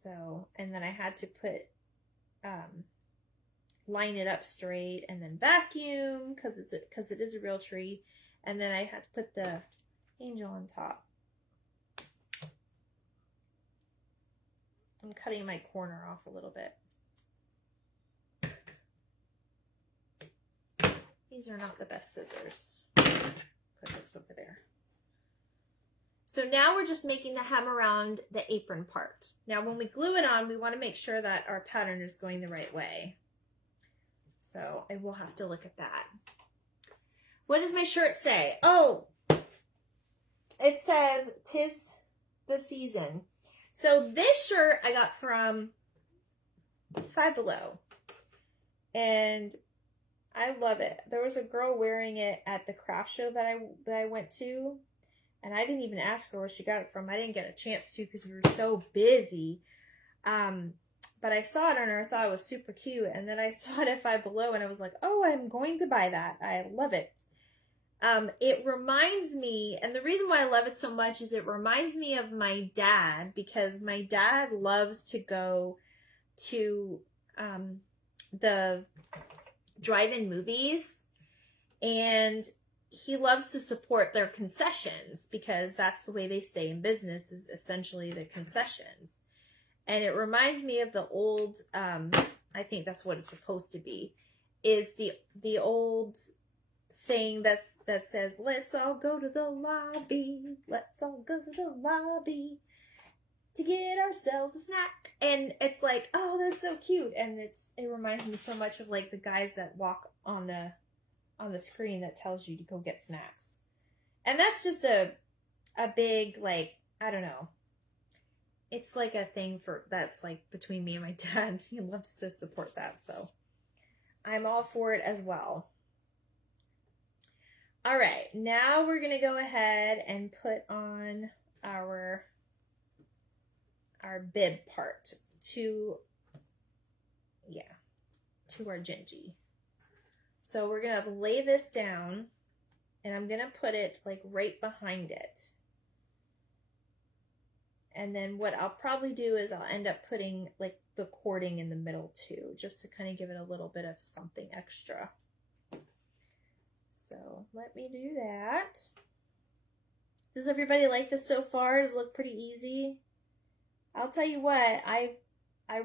So, and then I had to put, line it up straight and then vacuum because it is a real tree. And then I had to put the angel on top. I'm cutting my corner off a little bit. These are not the best scissors. Put those over there. So now we're just making the hem around the apron part. Now when we glue it on, we want to make sure that our pattern is going the right way. So I will have to look at that. What does my shirt say? Oh, it says, "'Tis the season." So this shirt I got from Five Below. And I love it. There was a girl wearing it at the craft show that I went to. And I didn't even ask her where she got it from. I didn't get a chance to because we were so busy. But I saw it on her. I thought it was super cute. And then I saw it at Five Below and I was like, oh, I'm going to buy that. I love it. It reminds me, and the reason why I love it so much is it reminds me of my dad, because my dad loves to go to the drive-in movies, and he loves to support their concessions because that's the way they stay in business, is essentially the concessions. And it reminds me of the old, I think that's what it's supposed to be, is the old saying that says, "Let's all go to the lobby, let's all go to the lobby to get ourselves a snack." And it's like, oh, that's so cute. And it reminds me so much of like the guys that walk on the screen that tells you to go get snacks. And that's just a big, like, I don't know. It's like a thing that's like between me and my dad. He loves to support that. So I'm all for it as well. All right, now we're going to go ahead and put on our bib part to our Gingy. So we're going to lay this down and I'm going to put it like right behind it. And then what I'll probably do is I'll end up putting like the cording in the middle too, just to kind of give it a little bit of something extra. So let me do that. Does everybody like this so far? Does it look pretty easy? I'll tell you what, I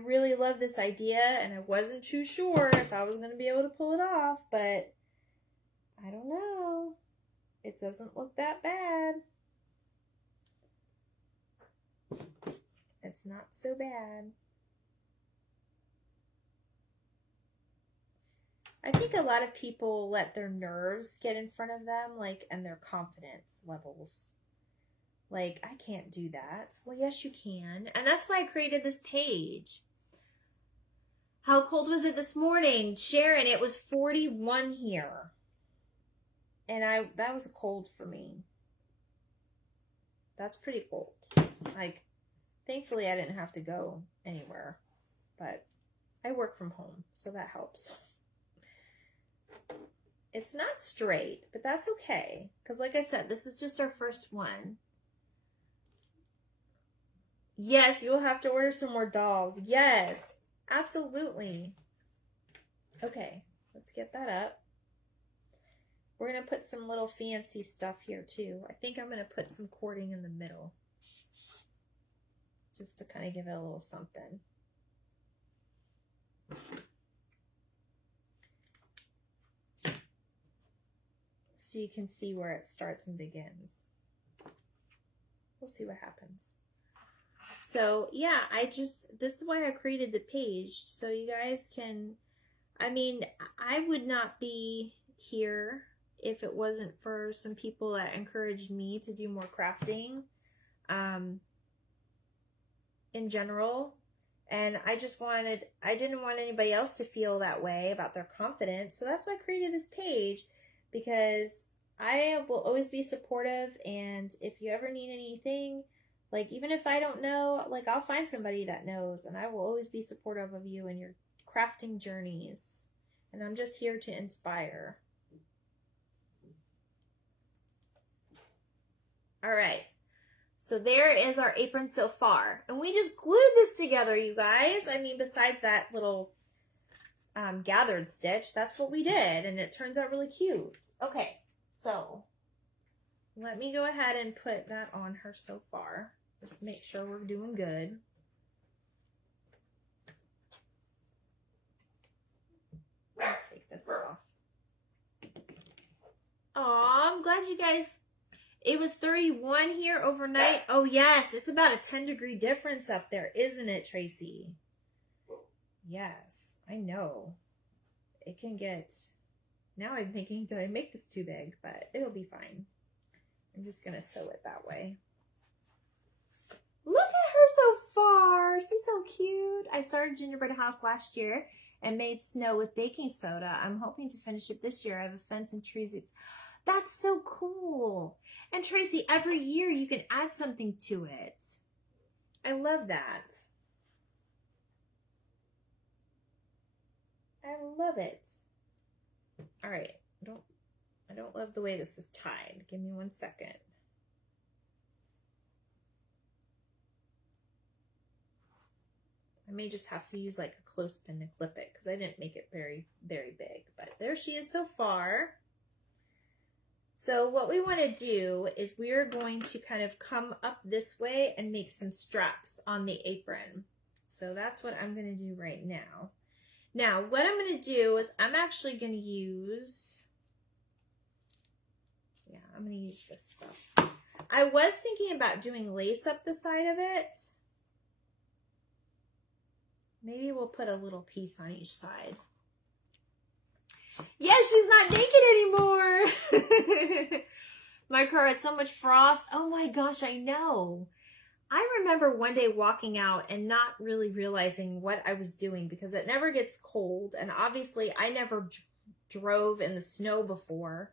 really love this idea, and I wasn't too sure if I was going to be able to pull it off, but I don't know. It doesn't look that bad. It's not so bad. I think a lot of people let their nerves get in front of them, like, and their confidence levels. Like, I can't do that. Well, yes, you can. And that's why I created this page. How cold was it this morning? Sharon, it was 41 here. And that was cold for me. That's pretty cold. Like, thankfully I didn't have to go anywhere. But I work from home, so that helps. It's not straight, but that's okay. Because like I said, this is just our first one. Yes, you'll have to order some more dolls. Yes, absolutely. Okay, let's get that up. We're going to put some little fancy stuff here too. I think I'm going to put some cording in the middle. Just to kind of give it a little something. So you can see where it starts and begins. We'll see what happens. So yeah, this is why I created the page, so you guys can, I mean, I would not be here if it wasn't for some people that encouraged me to do more crafting in general. And I didn't want anybody else to feel that way about their confidence. So that's why I created this page, because I will always be supportive. And if you ever need anything, Like, even if I don't know, like, I'll find somebody that knows, and I will always be supportive of you and your crafting journeys. And I'm just here to inspire. All right. So there is our apron so far. And we just glued this together, you guys. I mean, besides that little gathered stitch, that's what we did. And it turns out really cute. Okay, so let me go ahead and put that on her so far. Just make sure we're doing good. Let's take this off. Aw, I'm glad you guys... It was 31 here overnight. Oh, yes. It's about a 10-degree difference up there, isn't it, Tracy? Yes, I know. It can get... Now I'm thinking, did I make this too big? But it'll be fine. I'm just going to sew it that way. Look at her so far. She's so cute. I started Gingerbread House last year and made snow with baking soda. I'm hoping to finish it this year. I have a fence and trees. That's so cool. And Tracy, every year you can add something to it. I love that. I love it. All right. I don't love the way this was tied. Give me 1 second. I may just have to use like a clothespin to clip it because I didn't make it very, very big. But there she is so far. So what we want to do is we're going to kind of come up this way and make some straps on the apron. So that's what I'm going to do right now. Now, what I'm going to do is I'm actually going to use, I'm going to use this stuff. I was thinking about doing lace up the side of it. Maybe we'll put a little piece on each side. Yes, she's not naked anymore. My car had so much frost. Oh my gosh, I know. I remember one day walking out and not really realizing what I was doing because it never gets cold. And obviously I never drove in the snow before.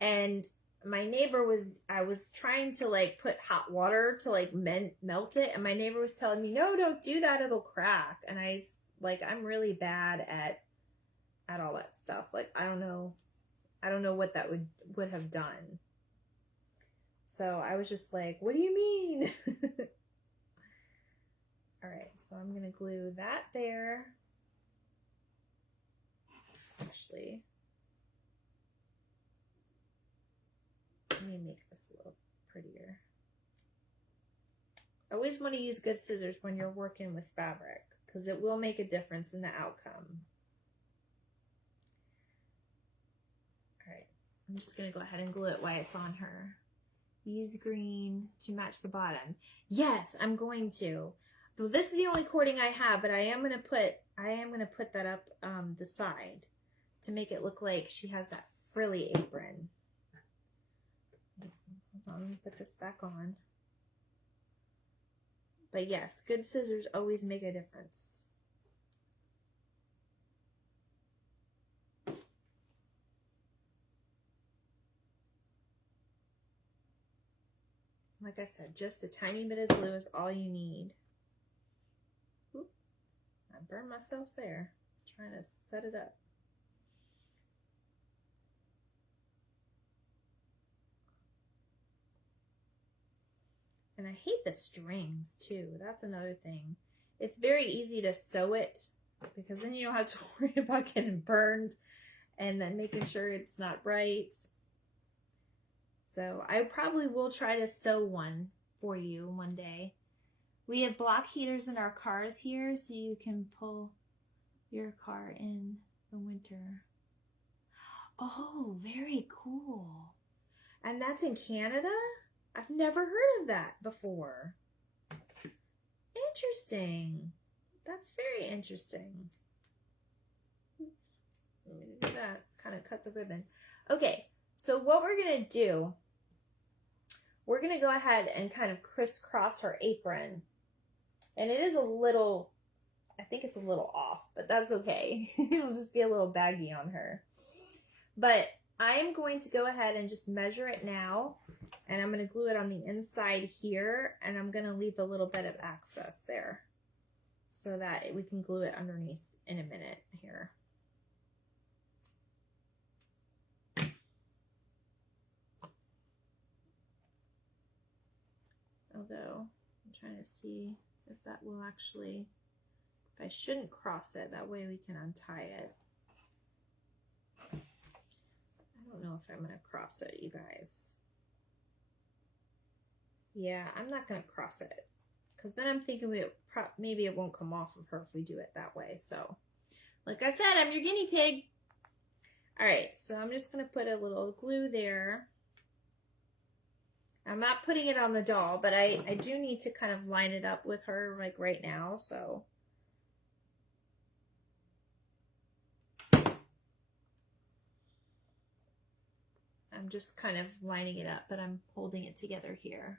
And my neighbor I was trying to like put hot water to like melt it. And my neighbor was telling me, no, don't do that. It'll crack. And I'm really bad at all that stuff. Like, I don't know what that would have done. So I was just like, what do you mean? All right, so I'm gonna glue that there. Actually, let me make this a little prettier. Always want to use good scissors when you're working with fabric because it will make a difference in the outcome. All right, I'm just gonna go ahead and glue it while it's on her. Use green to match the bottom. Yes, I'm going to. So this is the only cording I have, but I am gonna put that up the side to make it look like she has that frilly apron. Hold on, let me put this back on. But yes, good scissors always make a difference. Like I said, just a tiny bit of glue is all you need. Oop, I burned myself there, trying to set it up. And I hate the strings too. That's another thing. It's very easy to sew it because then you don't have to worry about getting burned and then making sure it's not right. So I probably will try to sew one for you one day. We have block heaters in our cars here so you can pull your car in the winter. Oh, very cool. And that's in Canada? I've never heard of that before. Interesting. That's very interesting. Let me do that. Kind of cut the ribbon. Okay, so what we're going to do, we're going to go ahead and kind of crisscross her apron. And it is a little, I think it's a little off, but that's okay. It'll just be a little baggy on her. But I am going to go ahead and just measure it now, and I'm going to glue it on the inside here, and I'm going to leave a little bit of access there so that we can glue it underneath in a minute here. Although I'm trying to see if that will actually, if I shouldn't cross it, that way we can untie it. I don't know if I'm going to cross it, you guys. Yeah, I'm not going to cross it, because then I'm thinking maybe it won't come off of her if we do it that way. So, like I said, I'm your guinea pig. All right, so I'm just going to put a little glue there. I'm not putting it on the doll, but I do need to kind of line it up with her like right now, so. I'm just kind of lining it up, but I'm holding it together here.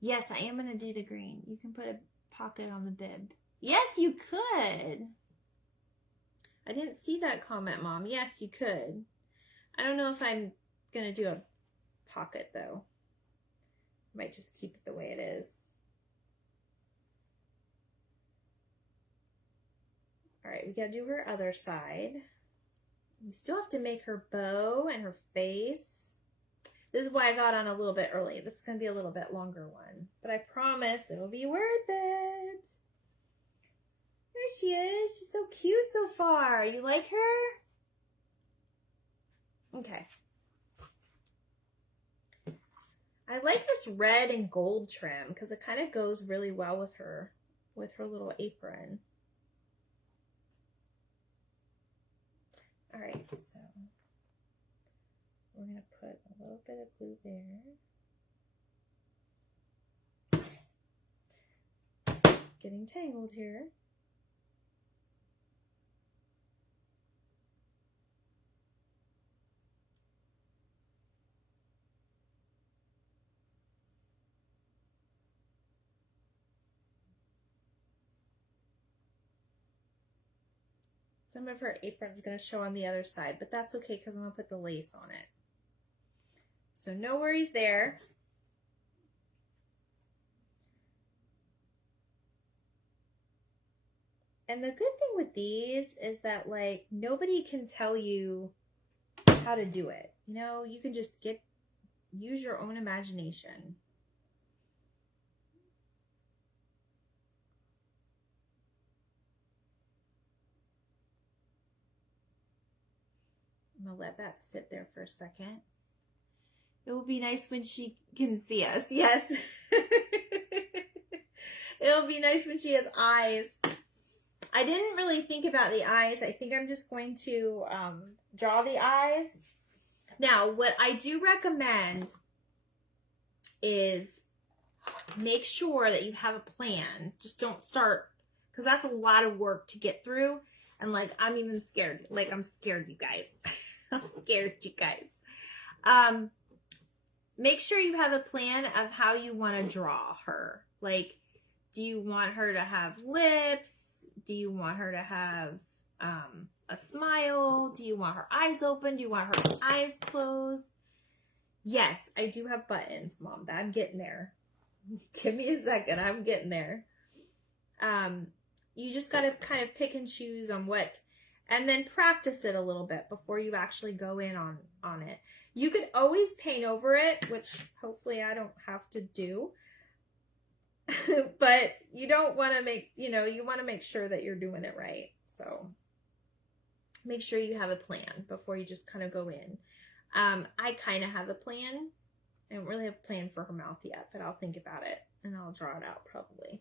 Yes, I am going to do the green. You can put a pocket on the bib. Yes, you could. I didn't see that comment, Mom. Yes, you could. I don't know if I'm going to do a pocket, though. Might just keep it the way it is. All right, we got to do her other side. We still have to make her bow and her face. This is why I got on a little bit early. This is going to be a little bit longer one, but I promise it'll be worth it. There she is. She's so cute so far. You like her? Okay. I like this red and gold trim because it kind of goes really well with her little apron. All right, so we're going to put a little bit of glue there. Getting tangled here. Some of her apron's going to show on the other side, but that's okay because I'm going to put the lace on it. So no worries there. And the good thing with these is that, like, nobody can tell you how to do it. You know, you can just use your own imagination. I'm gonna let that sit there for a second. It will be nice when she can see us. Yes. It'll be nice when she has eyes. I didn't really think about the eyes. I think I'm just going to draw the eyes. Now, what I do recommend is make sure that you have a plan. Just don't start, because that's a lot of work to get through. And like, I'm even scared. Like, I'm scared, you guys. I'm scared, you guys. Make sure you have a plan of how you want to draw her. Like, do you want her to have lips? Do you want her to have a smile? Do you want her eyes open? Do you want her eyes closed? Yes, I do have buttons, Mom. I'm getting there. Give me a second. I'm getting there. You just got to kind of pick and choose on what, and then practice it a little bit before you actually go in on it. You could always paint over it, which hopefully I don't have to do. But you don't want to make, you want to make sure that you're doing it right. So make sure you have a plan before you just kind of go in. I kind of have a plan. I don't really have a plan for her mouth yet, but I'll think about it and I'll draw it out probably.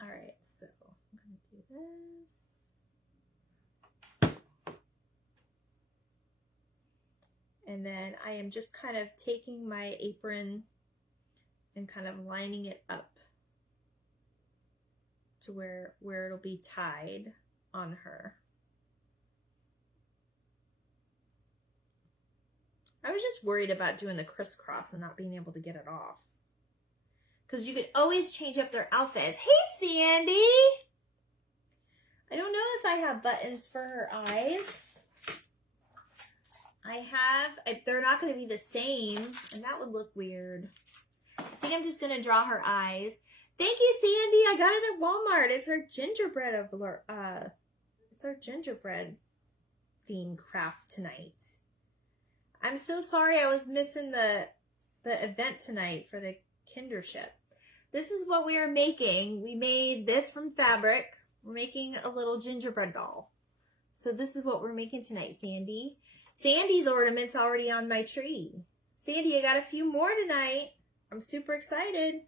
All right, so I'm going to do this. And then I am just kind of taking my apron and kind of lining it up to where it'll be tied on her. I was just worried about doing the crisscross and not being able to get it off. Because you could always change up their outfits. Hey, Sandy! I don't know if I have buttons for her eyes. They're not going to be the same, and that would look weird. I think I'm just going to draw her eyes. Thank you, Sandy. I got it at Walmart. It's our gingerbread theme craft tonight. I'm so sorry I was missing the event tonight for the Kindership. This is what we are making. We made this from fabric. We're making a little gingerbread doll. So this is what we're making tonight, Sandy. Sandy's ornament's already on my tree. Sandy, I got a few more tonight. I'm super excited.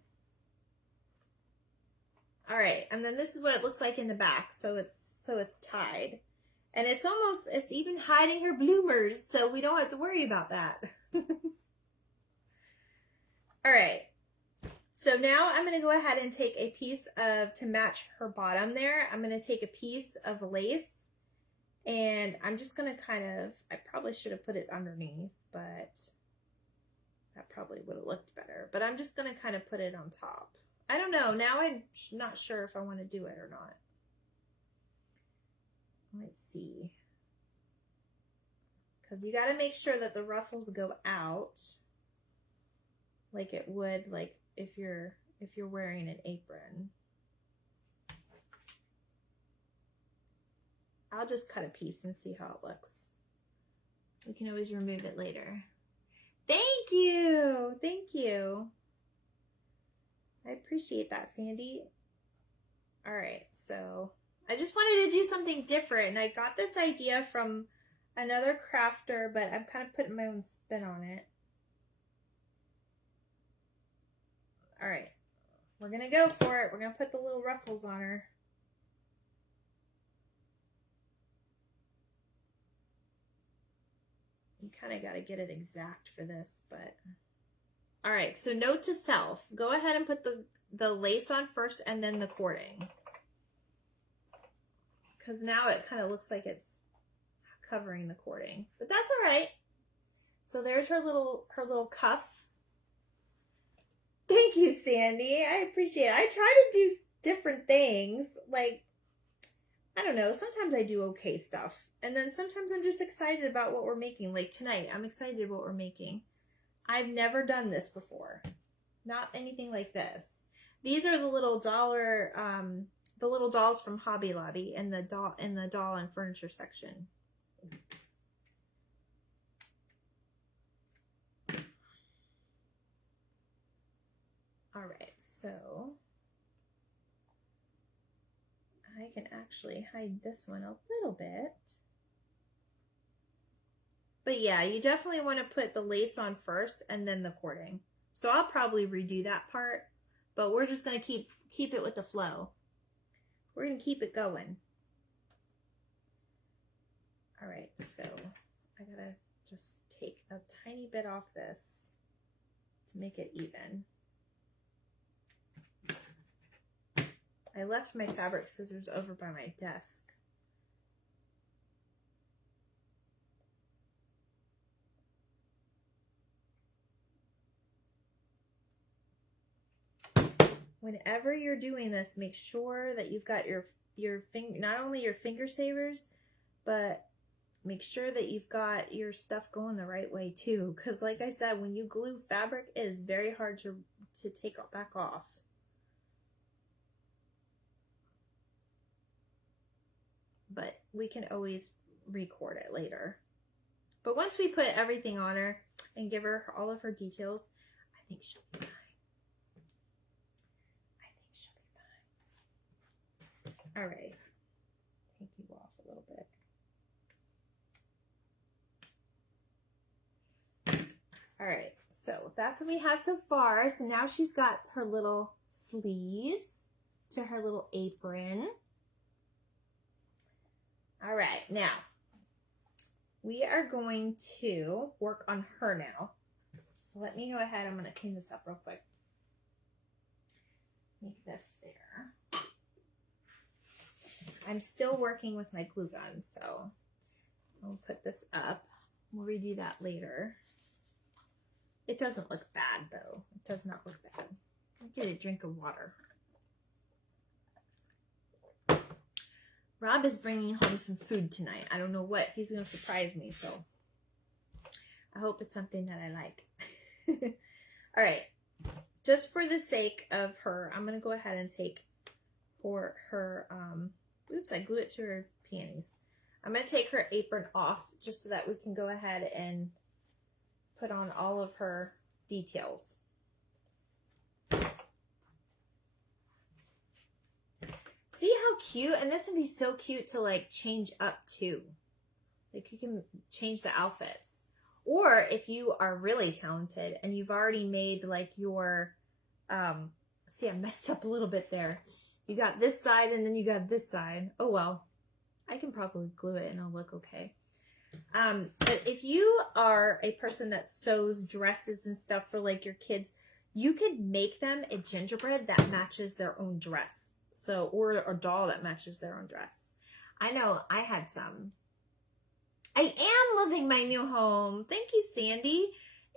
All right, and then this is what it looks like in the back. So it's tied. And it's even hiding her bloomers, so we don't have to worry about that. All right. So now I'm going to go ahead and take a piece to match her bottom there. I'm going to take a piece of lace, and I'm just going to I probably should have put it underneath, but that probably would have looked better. But I'm just going to kind of put it on top. I don't know. Now I'm not sure if I want to do it or not. Let's see. Because you got to make sure that the ruffles go out like it would like if you're wearing an apron. I'll just cut a piece and see how it looks. We can always remove it later. Thank you. Thank you. I appreciate that, Sandy. All right, so I just wanted to do something different, and I got this idea from another crafter, but I'm kind of putting my own spin on it. All right, we're gonna go for it. We're gonna put the little ruffles on her. You kind of got to get it exact for this, but all right. So note to self: go ahead and put the lace on first, and then the cording, because now it kind of looks like it's covering the cording, but that's all right. So there's her little cuff. Thank you, Sandy. I appreciate it. I try to do different things. Like, I don't know. Sometimes I do okay stuff. And then sometimes I'm just excited about what we're making. Like tonight, I'm excited about what we're making. I've never done this before. Not anything like this. These are the little the little dolls from Hobby Lobby in the doll and furniture section. All right, so I can actually hide this one a little bit. But yeah, you definitely want to put the lace on first and then the cording. So I'll probably redo that part, but we're just going to keep it with the flow. We're going to keep it going. All right, so I got to just take a tiny bit off this to make it even. I left my fabric scissors over by my desk. Whenever you're doing this, make sure that you've got your finger, not only your finger savers, but make sure that you've got your stuff going the right way too. Because like I said, when you glue fabric, it is very hard to take it back off. But we can always record it later. But once we put everything on her and give her all of her details, I think she'll be fine. All right, take you off a little bit. All right, so that's what we have so far. So now she's got her little sleeves to her little apron. All right, now we are going to work on her now. So let me go ahead. I'm going to clean this up real quick. Make this there. I'm still working with my glue gun, so I'll put this up. We'll redo that later. It doesn't look bad, though. It does not look bad. I'll get a drink of water. Rob is bringing home some food tonight. I don't know what. He's going to surprise me, so I hope it's something that I like. All right. Just for the sake of her, I'm going to go ahead and take for her, oops, I glued it to her panties. I'm going to take her apron off just so that we can go ahead and put on all of her details. See how cute? And this would be so cute to like change up too. Like you can change the outfits. Or if you are really talented and you've already made like your, see I messed up a little bit there. You got this side and then you got this side. Oh well, I can probably glue it and it'll look okay. But if you are a person that sews dresses and stuff for like your kids, you could make them a gingerbread that matches their own dress. So, or a doll that matches their own dress. I know I had some. I am loving my new home. Thank you, Sandy.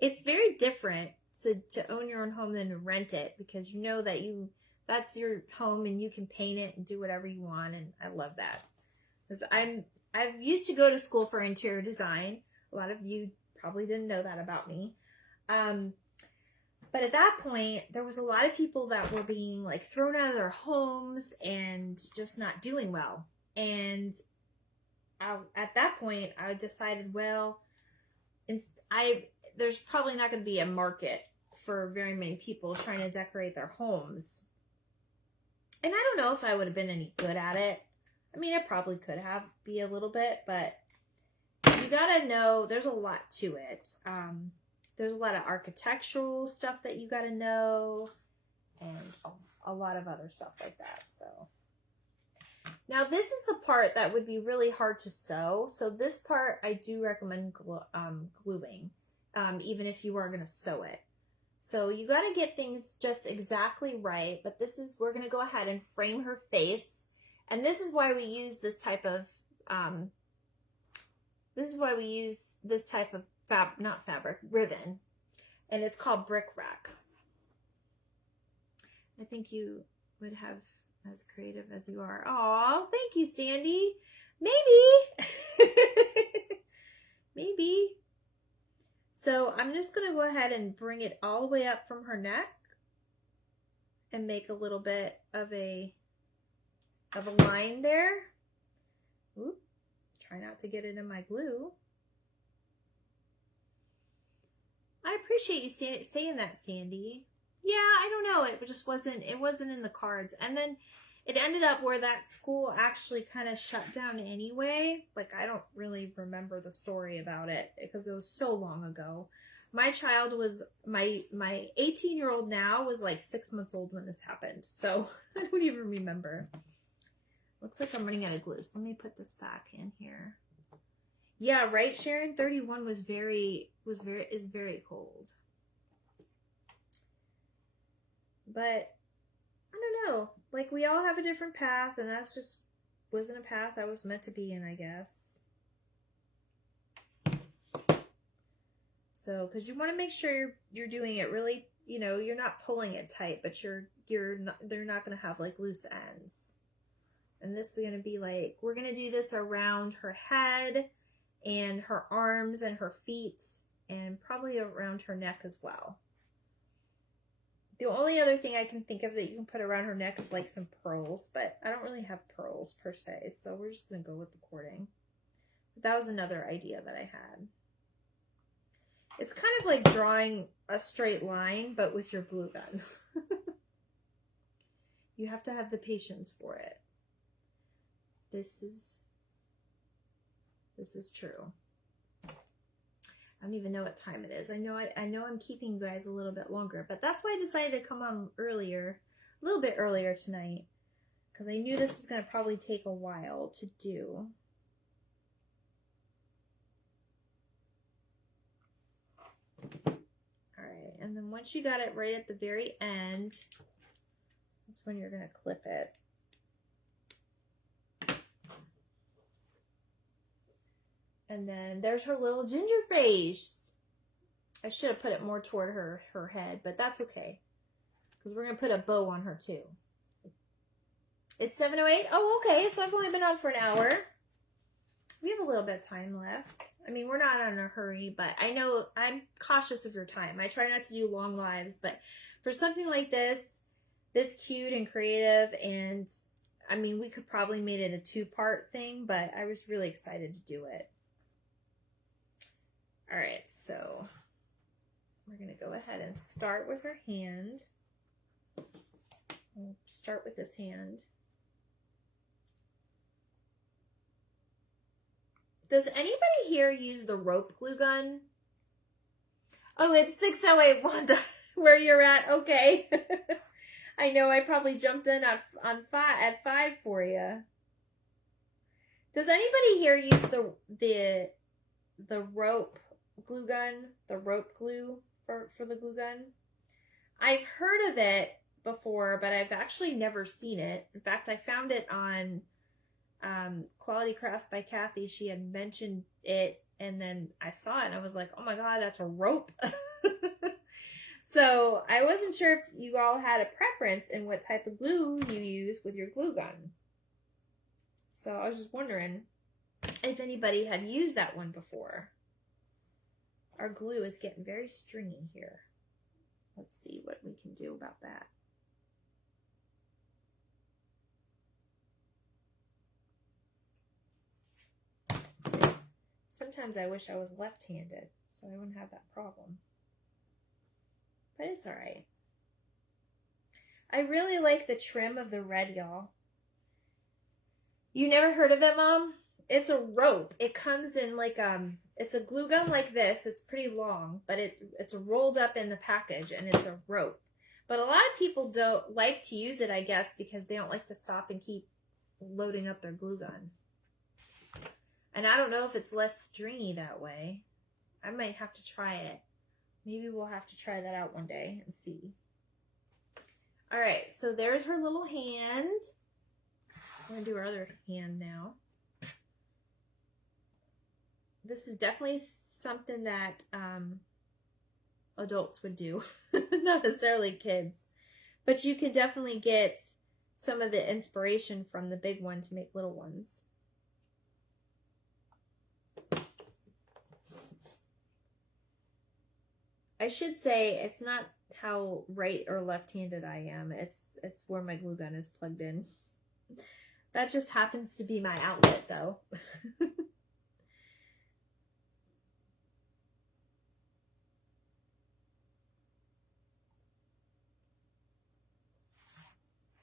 It's very different to own your own home than to rent it, because you know that that's your home and you can paint it and do whatever you want, and I love that. Because I've used to go to school for interior design. A lot of you probably didn't know that about me. But at that point, there was a lot of people that were being like thrown out of their homes and just not doing well. And at that point, I decided, well, there's probably not going to be a market for very many people trying to decorate their homes. And I don't know if I would have been any good at it. I mean, I probably could have, be a little bit, but you got to know there's a lot to it. There's a lot of architectural stuff that you got to know, and a lot of other stuff like that. So now this is the part that would be really hard to sew. So this part I do recommend gluing, even if you are going to sew it. So you got to get things just exactly right. But we're going to go ahead and frame her face. And this is why we use this type of, ribbon, and it's called brick rack. I think you would have as creative as you are. Aw, thank you, Sandy. Maybe. Maybe. So I'm just going to go ahead and bring it all the way up from her neck and make a little bit of a line there. Oop, try not to get it in my glue. I appreciate you saying that, Sandy. Yeah, I don't know. It just wasn't in the cards. And then it ended up where that school actually kind of shut down anyway. Like, I don't really remember the story about it because it was so long ago. My child was, my 18-year-old now was like 6 months old when this happened. So I don't even remember. Looks like I'm running out of glue. So let me put this back in here. Yeah, right, Sharon? 31 is very cold. But I don't know. Like, we all have a different path, and that's just wasn't a path I was meant to be in, I guess. So, because you want to make sure you're doing it really, you know, you're not pulling it tight, but they're not going to have like loose ends. And this is going to be like, we're going to do this around her head and her arms and her feet, and probably around her neck as well. The only other thing I can think of that you can put around her neck is like some pearls, but I don't really have pearls per se, so we're just going to go with the cording. But that was another idea that I had. It's kind of like drawing a straight line, but with your glue gun. You have to have the patience for it. This is true. I don't even know what time it is. I know I'm keeping you guys a little bit longer, but that's why I decided to come on earlier, a little bit earlier tonight, because I knew this was going to probably take a while to do. All right, and then once you got it right at the very end, that's when you're going to clip it. And then there's her little ginger face. I should have put it more toward her head, but that's okay. Because we're going to put a bow on her too. It's 7:08. Oh, okay. So I've only been on for an hour. We have a little bit of time left. I mean, we're not in a hurry, but I know I'm cautious of your time. I try not to do long lives, but for something like this cute and creative, and I mean, we could probably made it a 2-part thing, but I was really excited to do it. All right, so we're going to go ahead and start with her hand. We'll start with this hand. Does anybody here use the rope glue gun? Oh, it's 6:08, Wanda, where you're at. Okay. I know I probably jumped in at 5 for you. Does anybody here use the rope glue gun, the rope glue for the glue gun? I've heard of it before, but I've actually never seen it. In fact, I found it on Quality Crafts by Kathy. She had mentioned it, and then I saw it and I was like, oh my god, that's a rope. So I wasn't sure if you all had a preference in what type of glue you use with your glue gun. So I was just wondering if anybody had used that one before. Our glue is getting very stringy here. Let's see what we can do about that. Sometimes I wish I was left-handed, so I wouldn't have that problem. But it's all right. I really like the trim of the red, y'all. You never heard of it, Mom? It's a rope. It comes in like, it's a glue gun like this. It's pretty long, but it's rolled up in the package, and it's a rope. But a lot of people don't like to use it, I guess, because they don't like to stop and keep loading up their glue gun. And I don't know if it's less stringy that way. I might have to try it. Maybe we'll have to try that out one day and see. All right, so there's her little hand. We're going to do her other hand now. This is definitely something that adults would do, not necessarily kids. But you can definitely get some of the inspiration from the big one to make little ones. I should say it's not how right or left-handed I am. It's where my glue gun is plugged in. That just happens to be my outlet, though.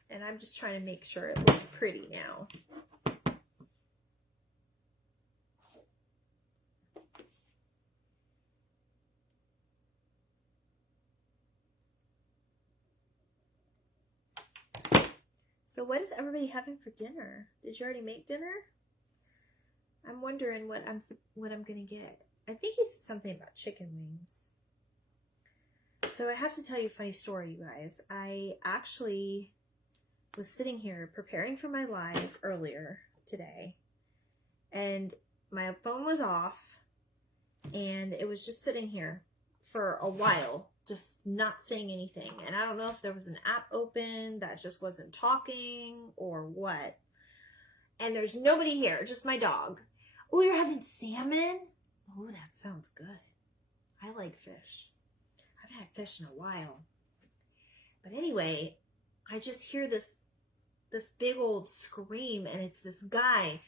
And I'm just trying to make sure it looks pretty now. So what is everybody having for dinner? Did you already make dinner? I'm wondering what I'm gonna get. I think he said something about chicken wings. So I have to tell you a funny story, you guys. I actually was sitting here preparing for my live earlier today, and my phone was off, and it was just sitting here for a while, just not saying anything. And I don't know if there was an app open that just wasn't talking or what. And there's nobody here, just my dog. Oh, you're having salmon? Oh, that sounds good. I like fish. I haven't had fish in a while. But anyway, I just hear this big old scream, and it's this guy,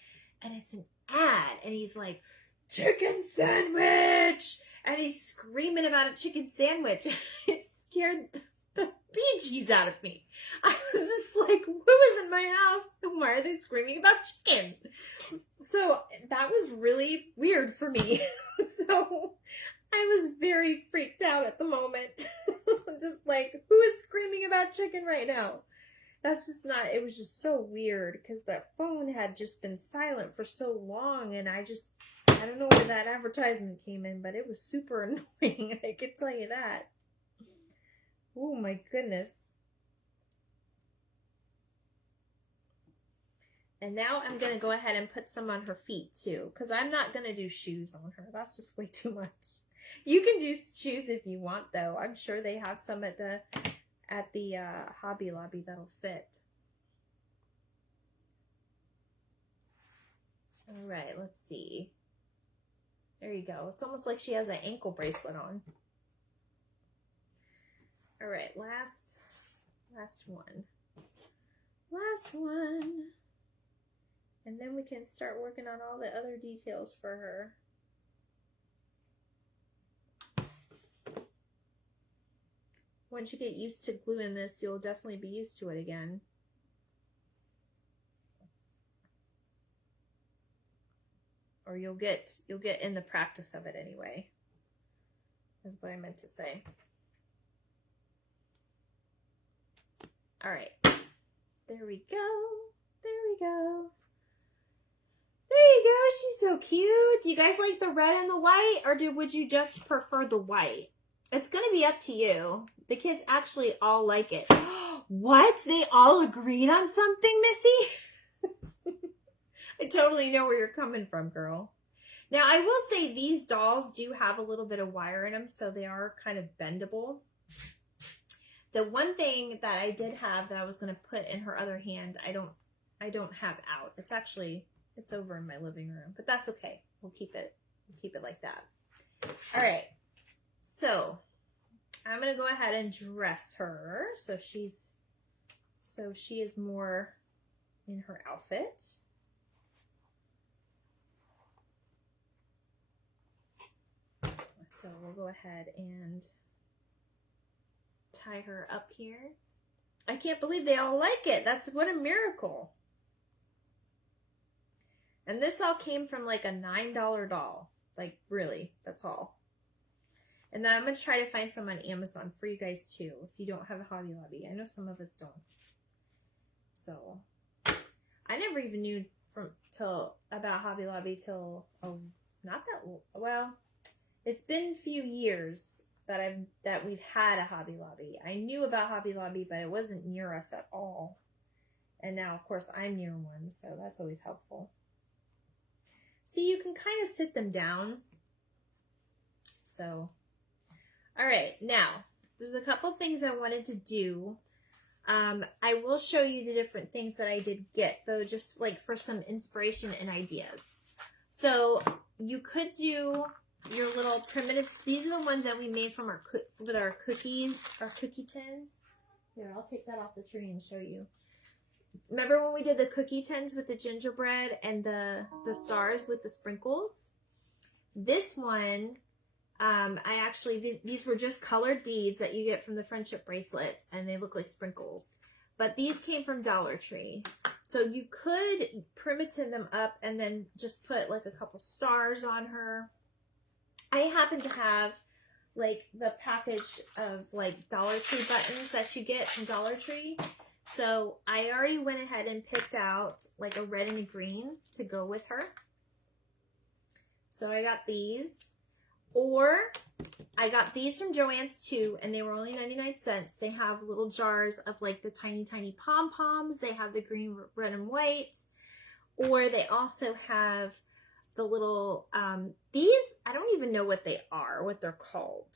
and it's an ad, and he's like, chicken sandwich! And he's screaming about a chicken sandwich. It scared the bejeez out of me. I was just like, who is in my house? And why are they screaming about chicken? So that was really weird for me. So I was very freaked out at the moment. Just like, who is screaming about chicken right now? That's just not, it was just so weird because that phone had just been silent for so long, and I don't know where that advertisement came in, but it was super annoying. I can tell you that. Oh my goodness. And now I'm going to go ahead and put some on her feet too, because I'm not going to do shoes on her. That's just way too much. You can do shoes if you want, though. I'm sure they have some at the Hobby Lobby that'll fit. All right, let's see. There you go. It's almost like she has an ankle bracelet on. All right, last one. Last one. And then we can start working on all the other details for her. Once you get used to gluing this, you'll definitely be used to it again. Or you'll get in the practice of it anyway. That's what I meant to say. All right. There we go. There we go. There you go. She's so cute. Do you guys like the red and the white, or would you just prefer the white? It's going to be up to you. The kids actually all like it. What? They all agreed on something, Missy? I totally know where you're coming from, girl. Now, I will say these dolls do have a little bit of wire in them, so they are kind of bendable. The one thing that I did have that I was going to put in her other hand, I don't have out. It's over in my living room, but that's okay. We'll keep it like that. All right. So I'm going to go ahead and dress her so she is more in her outfit. So we'll go ahead and tie her up here. I can't believe they all like it. What a miracle. And this all came from like a $9 doll. Like, really, that's all. And then I'm going to try to find some on Amazon for you guys too, if you don't have a Hobby Lobby. I know some of us don't. So, I never even knew about Hobby Lobby till, not that, well, it's been a few years that we've had a Hobby Lobby. I knew about Hobby Lobby, but it wasn't near us at all. And now, of course, I'm near one, so that's always helpful. See, you can kind of sit them down. So, all right. Now, there's a couple things I wanted to do. I will show you the different things that I did get, though, just like for some inspiration and ideas. So, you could do your little primitives. These are the ones that we made from our cookie tins. Here, I'll take that off the tree and show you. Remember when we did the cookie tins with the gingerbread and the stars with the sprinkles? This one, these were just colored beads that you get from the friendship bracelets, and they look like sprinkles. But these came from Dollar Tree. So you could primitive them up and then just put like a couple stars on her. I happen to have like the package of like Dollar Tree buttons that you get from Dollar Tree. So I already went ahead and picked out like a red and a green to go with her. So I got these. Or I got these from Joann's too, and they were only 99 cents. They have little jars of like the tiny, tiny pom-poms. They have the green, red, and white. Or they also have the little, these, I don't even know what they are, what they're called.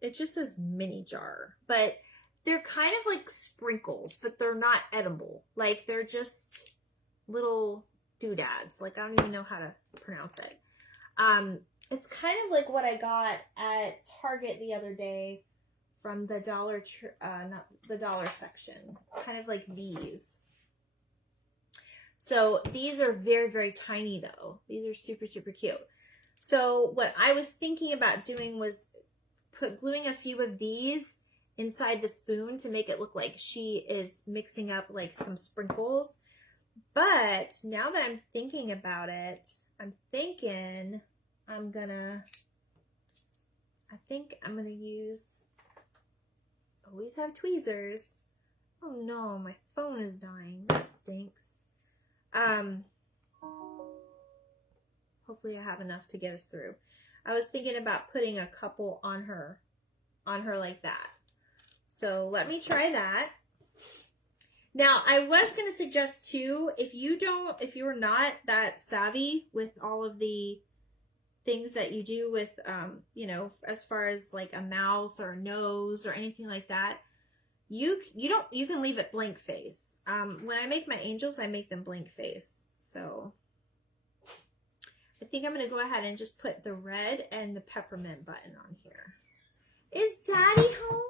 It just says mini jar. But they're kind of like sprinkles, but they're not edible. Like, they're just little doodads. Like, I don't even know how to pronounce it. It's kind of like what I got at Target the other day from the dollar section. Kind of like these. So these are very, very tiny though. These are super, super cute. So what I was thinking about doing was gluing a few of these inside the spoon to make it look like she is mixing up like some sprinkles. But now that I'm thinking about it, I'm thinking I'm gonna use, always have tweezers. Oh no, my phone is dying. That stinks. Hopefully I have enough to get us through. I was thinking about putting a couple on her like that. So let me try that. Now, I was going to suggest too, if you're not that savvy with all of the things that you do with, you know, as far as like a mouth or a nose or anything like that, you can leave it blank face. When I make my angels, I make them blank face. So I think I'm going to go ahead and just put the red and the peppermint button on here. Is Daddy home?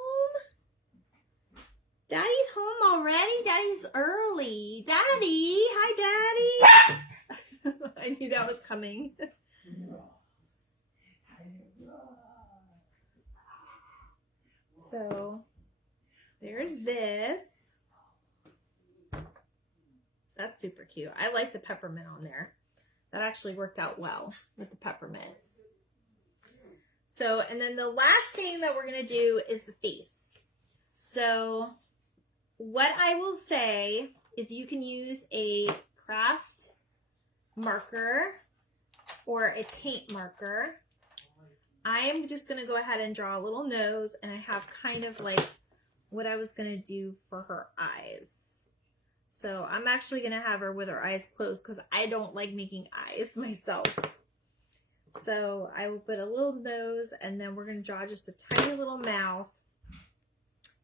Daddy's home already? Daddy's early. Daddy! Hi, Daddy! I knew that was coming. So, there's this. That's super cute. I like the peppermint on there. That actually worked out well with the peppermint. So, and then the last thing that we're going to do is the face. So, what I will say is you can use a craft marker or a paint marker. I am just going to go ahead and draw a little nose, and I have kind of like what I was going to do for her eyes. So I'm actually going to have her with her eyes closed because I don't like making eyes myself. So I will put a little nose, and then we're going to draw just a tiny little mouth.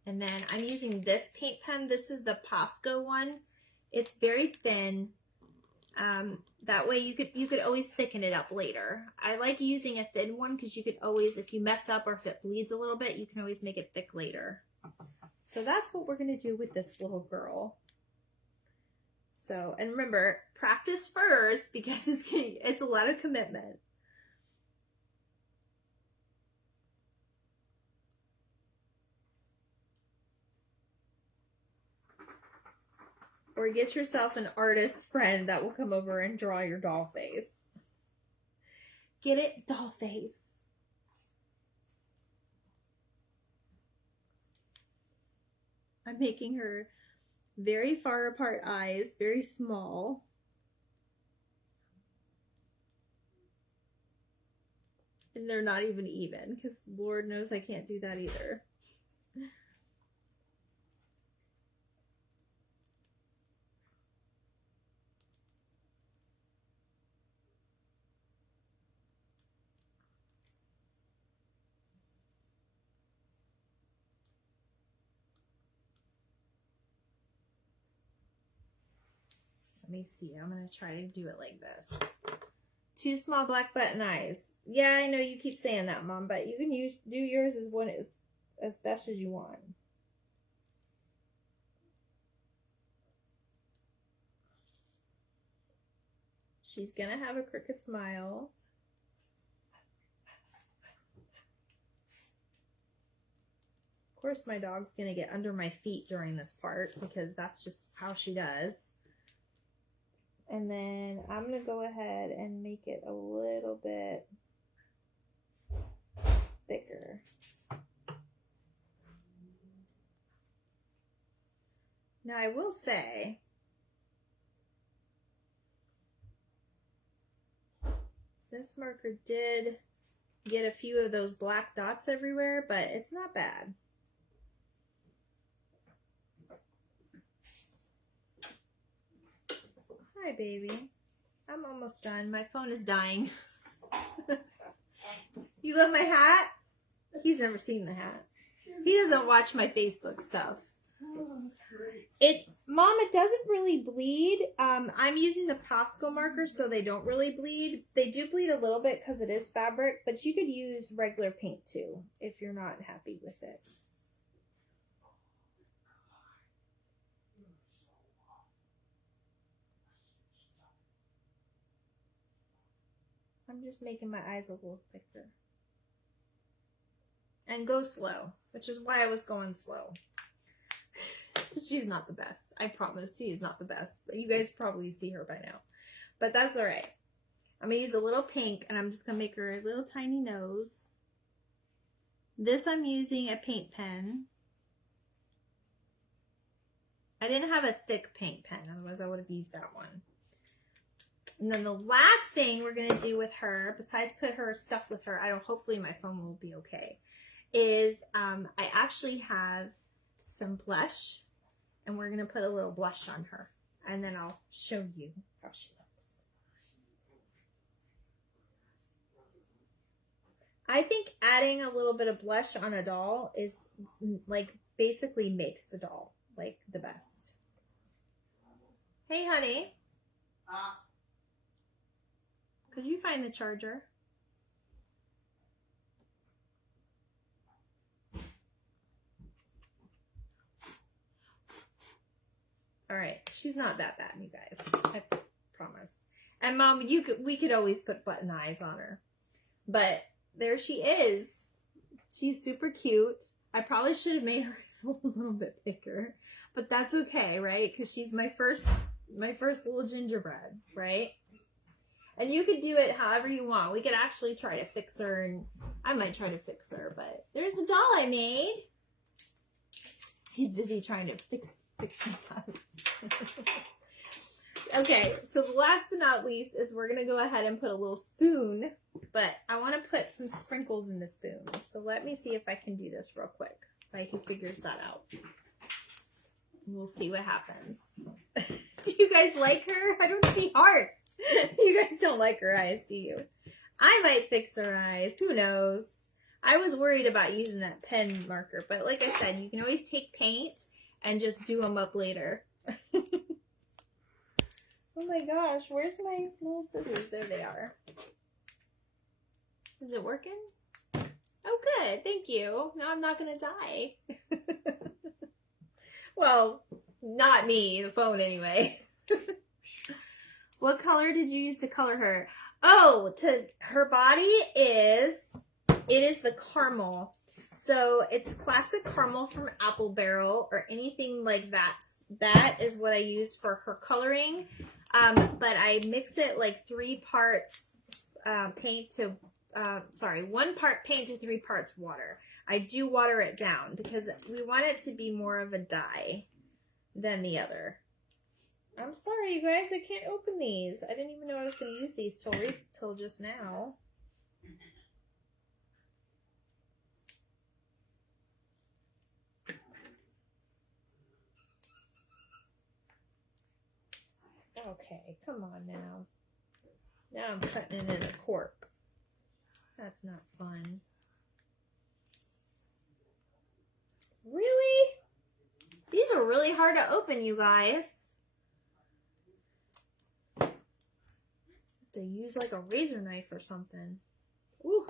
And then I'm using this paint pen. This is the Posco one. It's very thin. That way you could always thicken it up later. I like using a thin one because you could always, if you mess up or if it bleeds a little bit, you can always make it thick later. So that's what we're going to do with this little girl. So, and remember, practice first because it's a lot of commitment. Or get yourself an artist friend that will come over and draw your doll face. Get it? Doll face. I'm making her very far apart eyes, very small. And they're not even because Lord knows I can't do that either. Let me see. I'm going to try to do it like this. 2 small black button eyes. Yeah, I know you keep saying that, Mom, but you can do yours as best as you want. She's going to have a crooked smile. Of course, my dog's going to get under my feet during this part because that's just how she does. And then I'm going to go ahead and make it a little bit thicker. Now I will say, this marker did get a few of those black dots everywhere, but it's not bad. Hi, baby. I'm almost done. My phone is dying. You love my hat? He's never seen the hat. He doesn't watch my Facebook stuff. Mom, it doesn't really bleed. I'm using the Posco markers so they don't really bleed. They do bleed a little bit because it is fabric, but you could use regular paint too if you're not happy with it. I'm just making my eyes a little thicker. And go slow, which is why I was going slow. She's not the best. I promise she is not the best. But you guys probably see her by now. But that's all right. I'm going to use a little pink, and I'm just going to make her a little tiny nose. This I'm using a paint pen. I didn't have a thick paint pen, otherwise I would have used that one. And then the last thing we're going to do with her, besides put her stuff with her, hopefully my phone will be okay, is I actually have some blush, and we're going to put a little blush on her. And then I'll show you how she looks. I think adding a little bit of blush on a doll is like basically makes the doll like the best. Hey, honey. Could you find the charger? All right, she's not that bad, you guys. I promise. And Mom, we could always put button eyes on her. But there she is. She's super cute. I probably should have made her a little bit bigger, but that's okay, right? Because she's my first little gingerbread, right? And you could do it however you want. We could actually try to fix her, and I might try to fix her, but there's the doll I made. He's busy trying to fix me up. Okay, so the last but not least is we're going to go ahead and put a little spoon, but I want to put some sprinkles in the spoon. So let me see if I can do this real quick, like who figures that out. We'll see what happens. Do you guys like her? I don't see hearts. You guys don't like her eyes, do you? I might fix her eyes. Who knows? I was worried about using that pen marker, but like I said, you can always take paint and just do them up later. Oh my gosh, where's my little scissors? There they are. Is it working? Oh good, thank you. Now I'm not gonna die. Well, not me, the phone anyway. What color did you use to color her? Oh, her body is the caramel. So it's classic caramel from Apple Barrel or anything like that. That is what I use for her coloring. But I mix it like 3 parts paint to, 1 part paint to 3 parts water. I do water it down because we want it to be more of a dye than the other. I'm sorry, you guys, I can't open these. I didn't even know I was going to use these till just now. Okay, come on now. Now I'm cutting it in a cork. That's not fun. Really? These are really hard to open, you guys. Have to use like a razor knife or something. Ooh,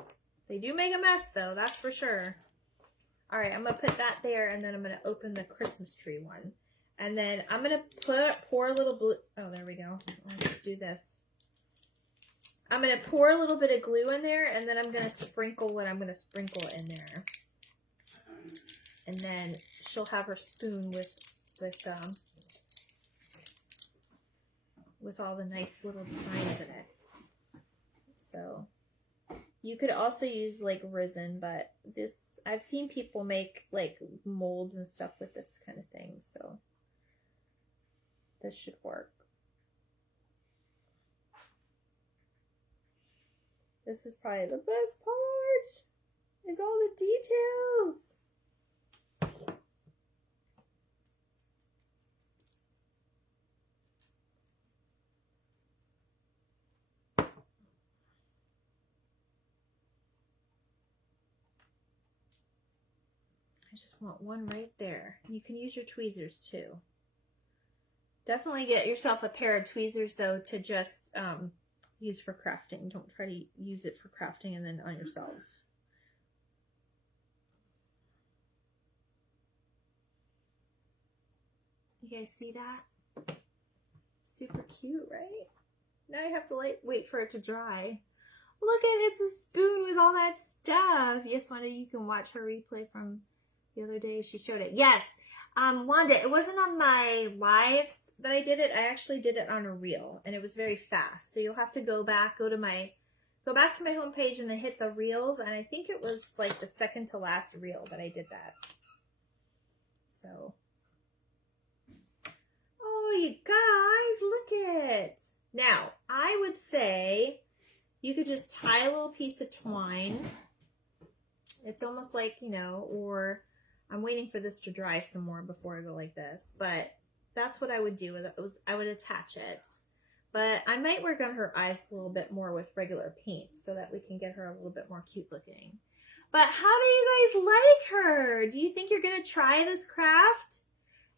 they do make a mess though, that's for sure. All right, I'm gonna put that there, and then I'm gonna open the Christmas tree one. And then I'm going to pour a little blue. Oh, there we go. I'll just do this. I'm going to pour a little bit of glue in there, and then I'm going to sprinkle what I'm going to sprinkle in there. And then she'll have her spoon with all the nice little designs in it. So you could also use like resin, but this, I've seen people make like molds and stuff with this kind of thing. So this should work. This is probably the best part, is all the details. I just want one right there. You can use your tweezers too. Definitely get yourself a pair of tweezers though to just use for crafting. Don't try to use it for crafting and then on yourself. You guys see that? Super cute, right? Now I have to wait for it to dry. Look at it, it's a spoon with all that stuff. Yes, Wanda, you can watch her replay from the other day. She showed it. Yes. Wanda, it wasn't on my lives that I did it. I actually did it on a reel, and it was very fast. So you'll have to go back to my homepage and then hit the reels. And I think it was like the second to last reel that I did that. So, oh, you guys, look it. Now, I would say you could just tie a little piece of twine. It's almost like, you know, or I'm waiting for this to dry some more before I go like this, but that's what I would do with it. I would attach it, but I might work on her eyes a little bit more with regular paint so that we can get her a little bit more cute looking. But how do you guys like her? Do you think you're going to try this craft?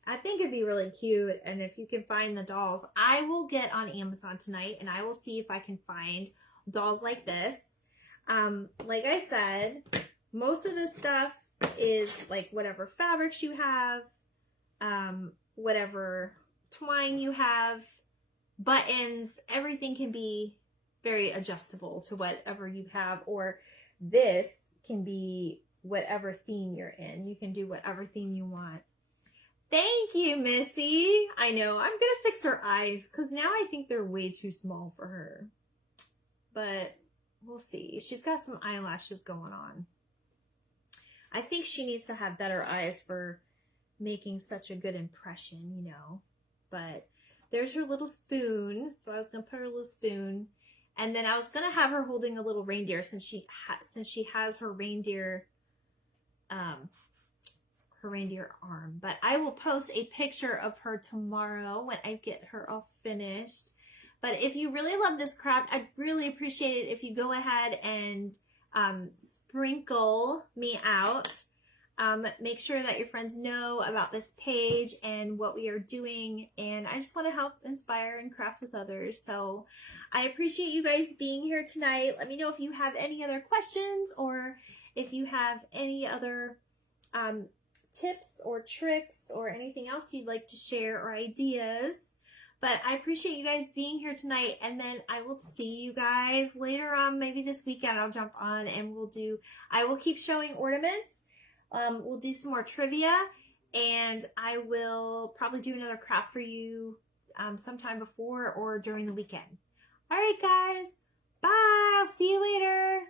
I think it'd be really cute. And if you can find the dolls, I will get on Amazon tonight and I will see if I can find dolls like this. Like I said, most of this stuff is like whatever fabrics you have, whatever twine you have, buttons, everything can be very adjustable to whatever you have, or this can be whatever theme you're in. You can do whatever theme you want. Thank you, Missy. I know, I'm gonna fix her eyes because now I think they're way too small for her. But we'll see. She's got some eyelashes going on. I think she needs to have better eyes for making such a good impression, you know. But there's her little spoon. So I was going to put her little spoon. And then I was going to have her holding a little reindeer since she has her reindeer arm. But I will post a picture of her tomorrow when I get her all finished. But if you really love this craft, I'd really appreciate it if you go ahead and sprinkle me out. Make sure that your friends know about this page and what we are doing. And I just want to help inspire and craft with others. So I appreciate you guys being here tonight. Let me know if you have any other questions or if you have any other tips or tricks or anything else you'd like to share or ideas. But I appreciate you guys being here tonight, and then I will see you guys later on. Maybe this weekend I'll jump on and I will keep showing ornaments. We'll do some more trivia, and I will probably do another craft for you sometime before or during the weekend. All right, guys. Bye. I'll see you later.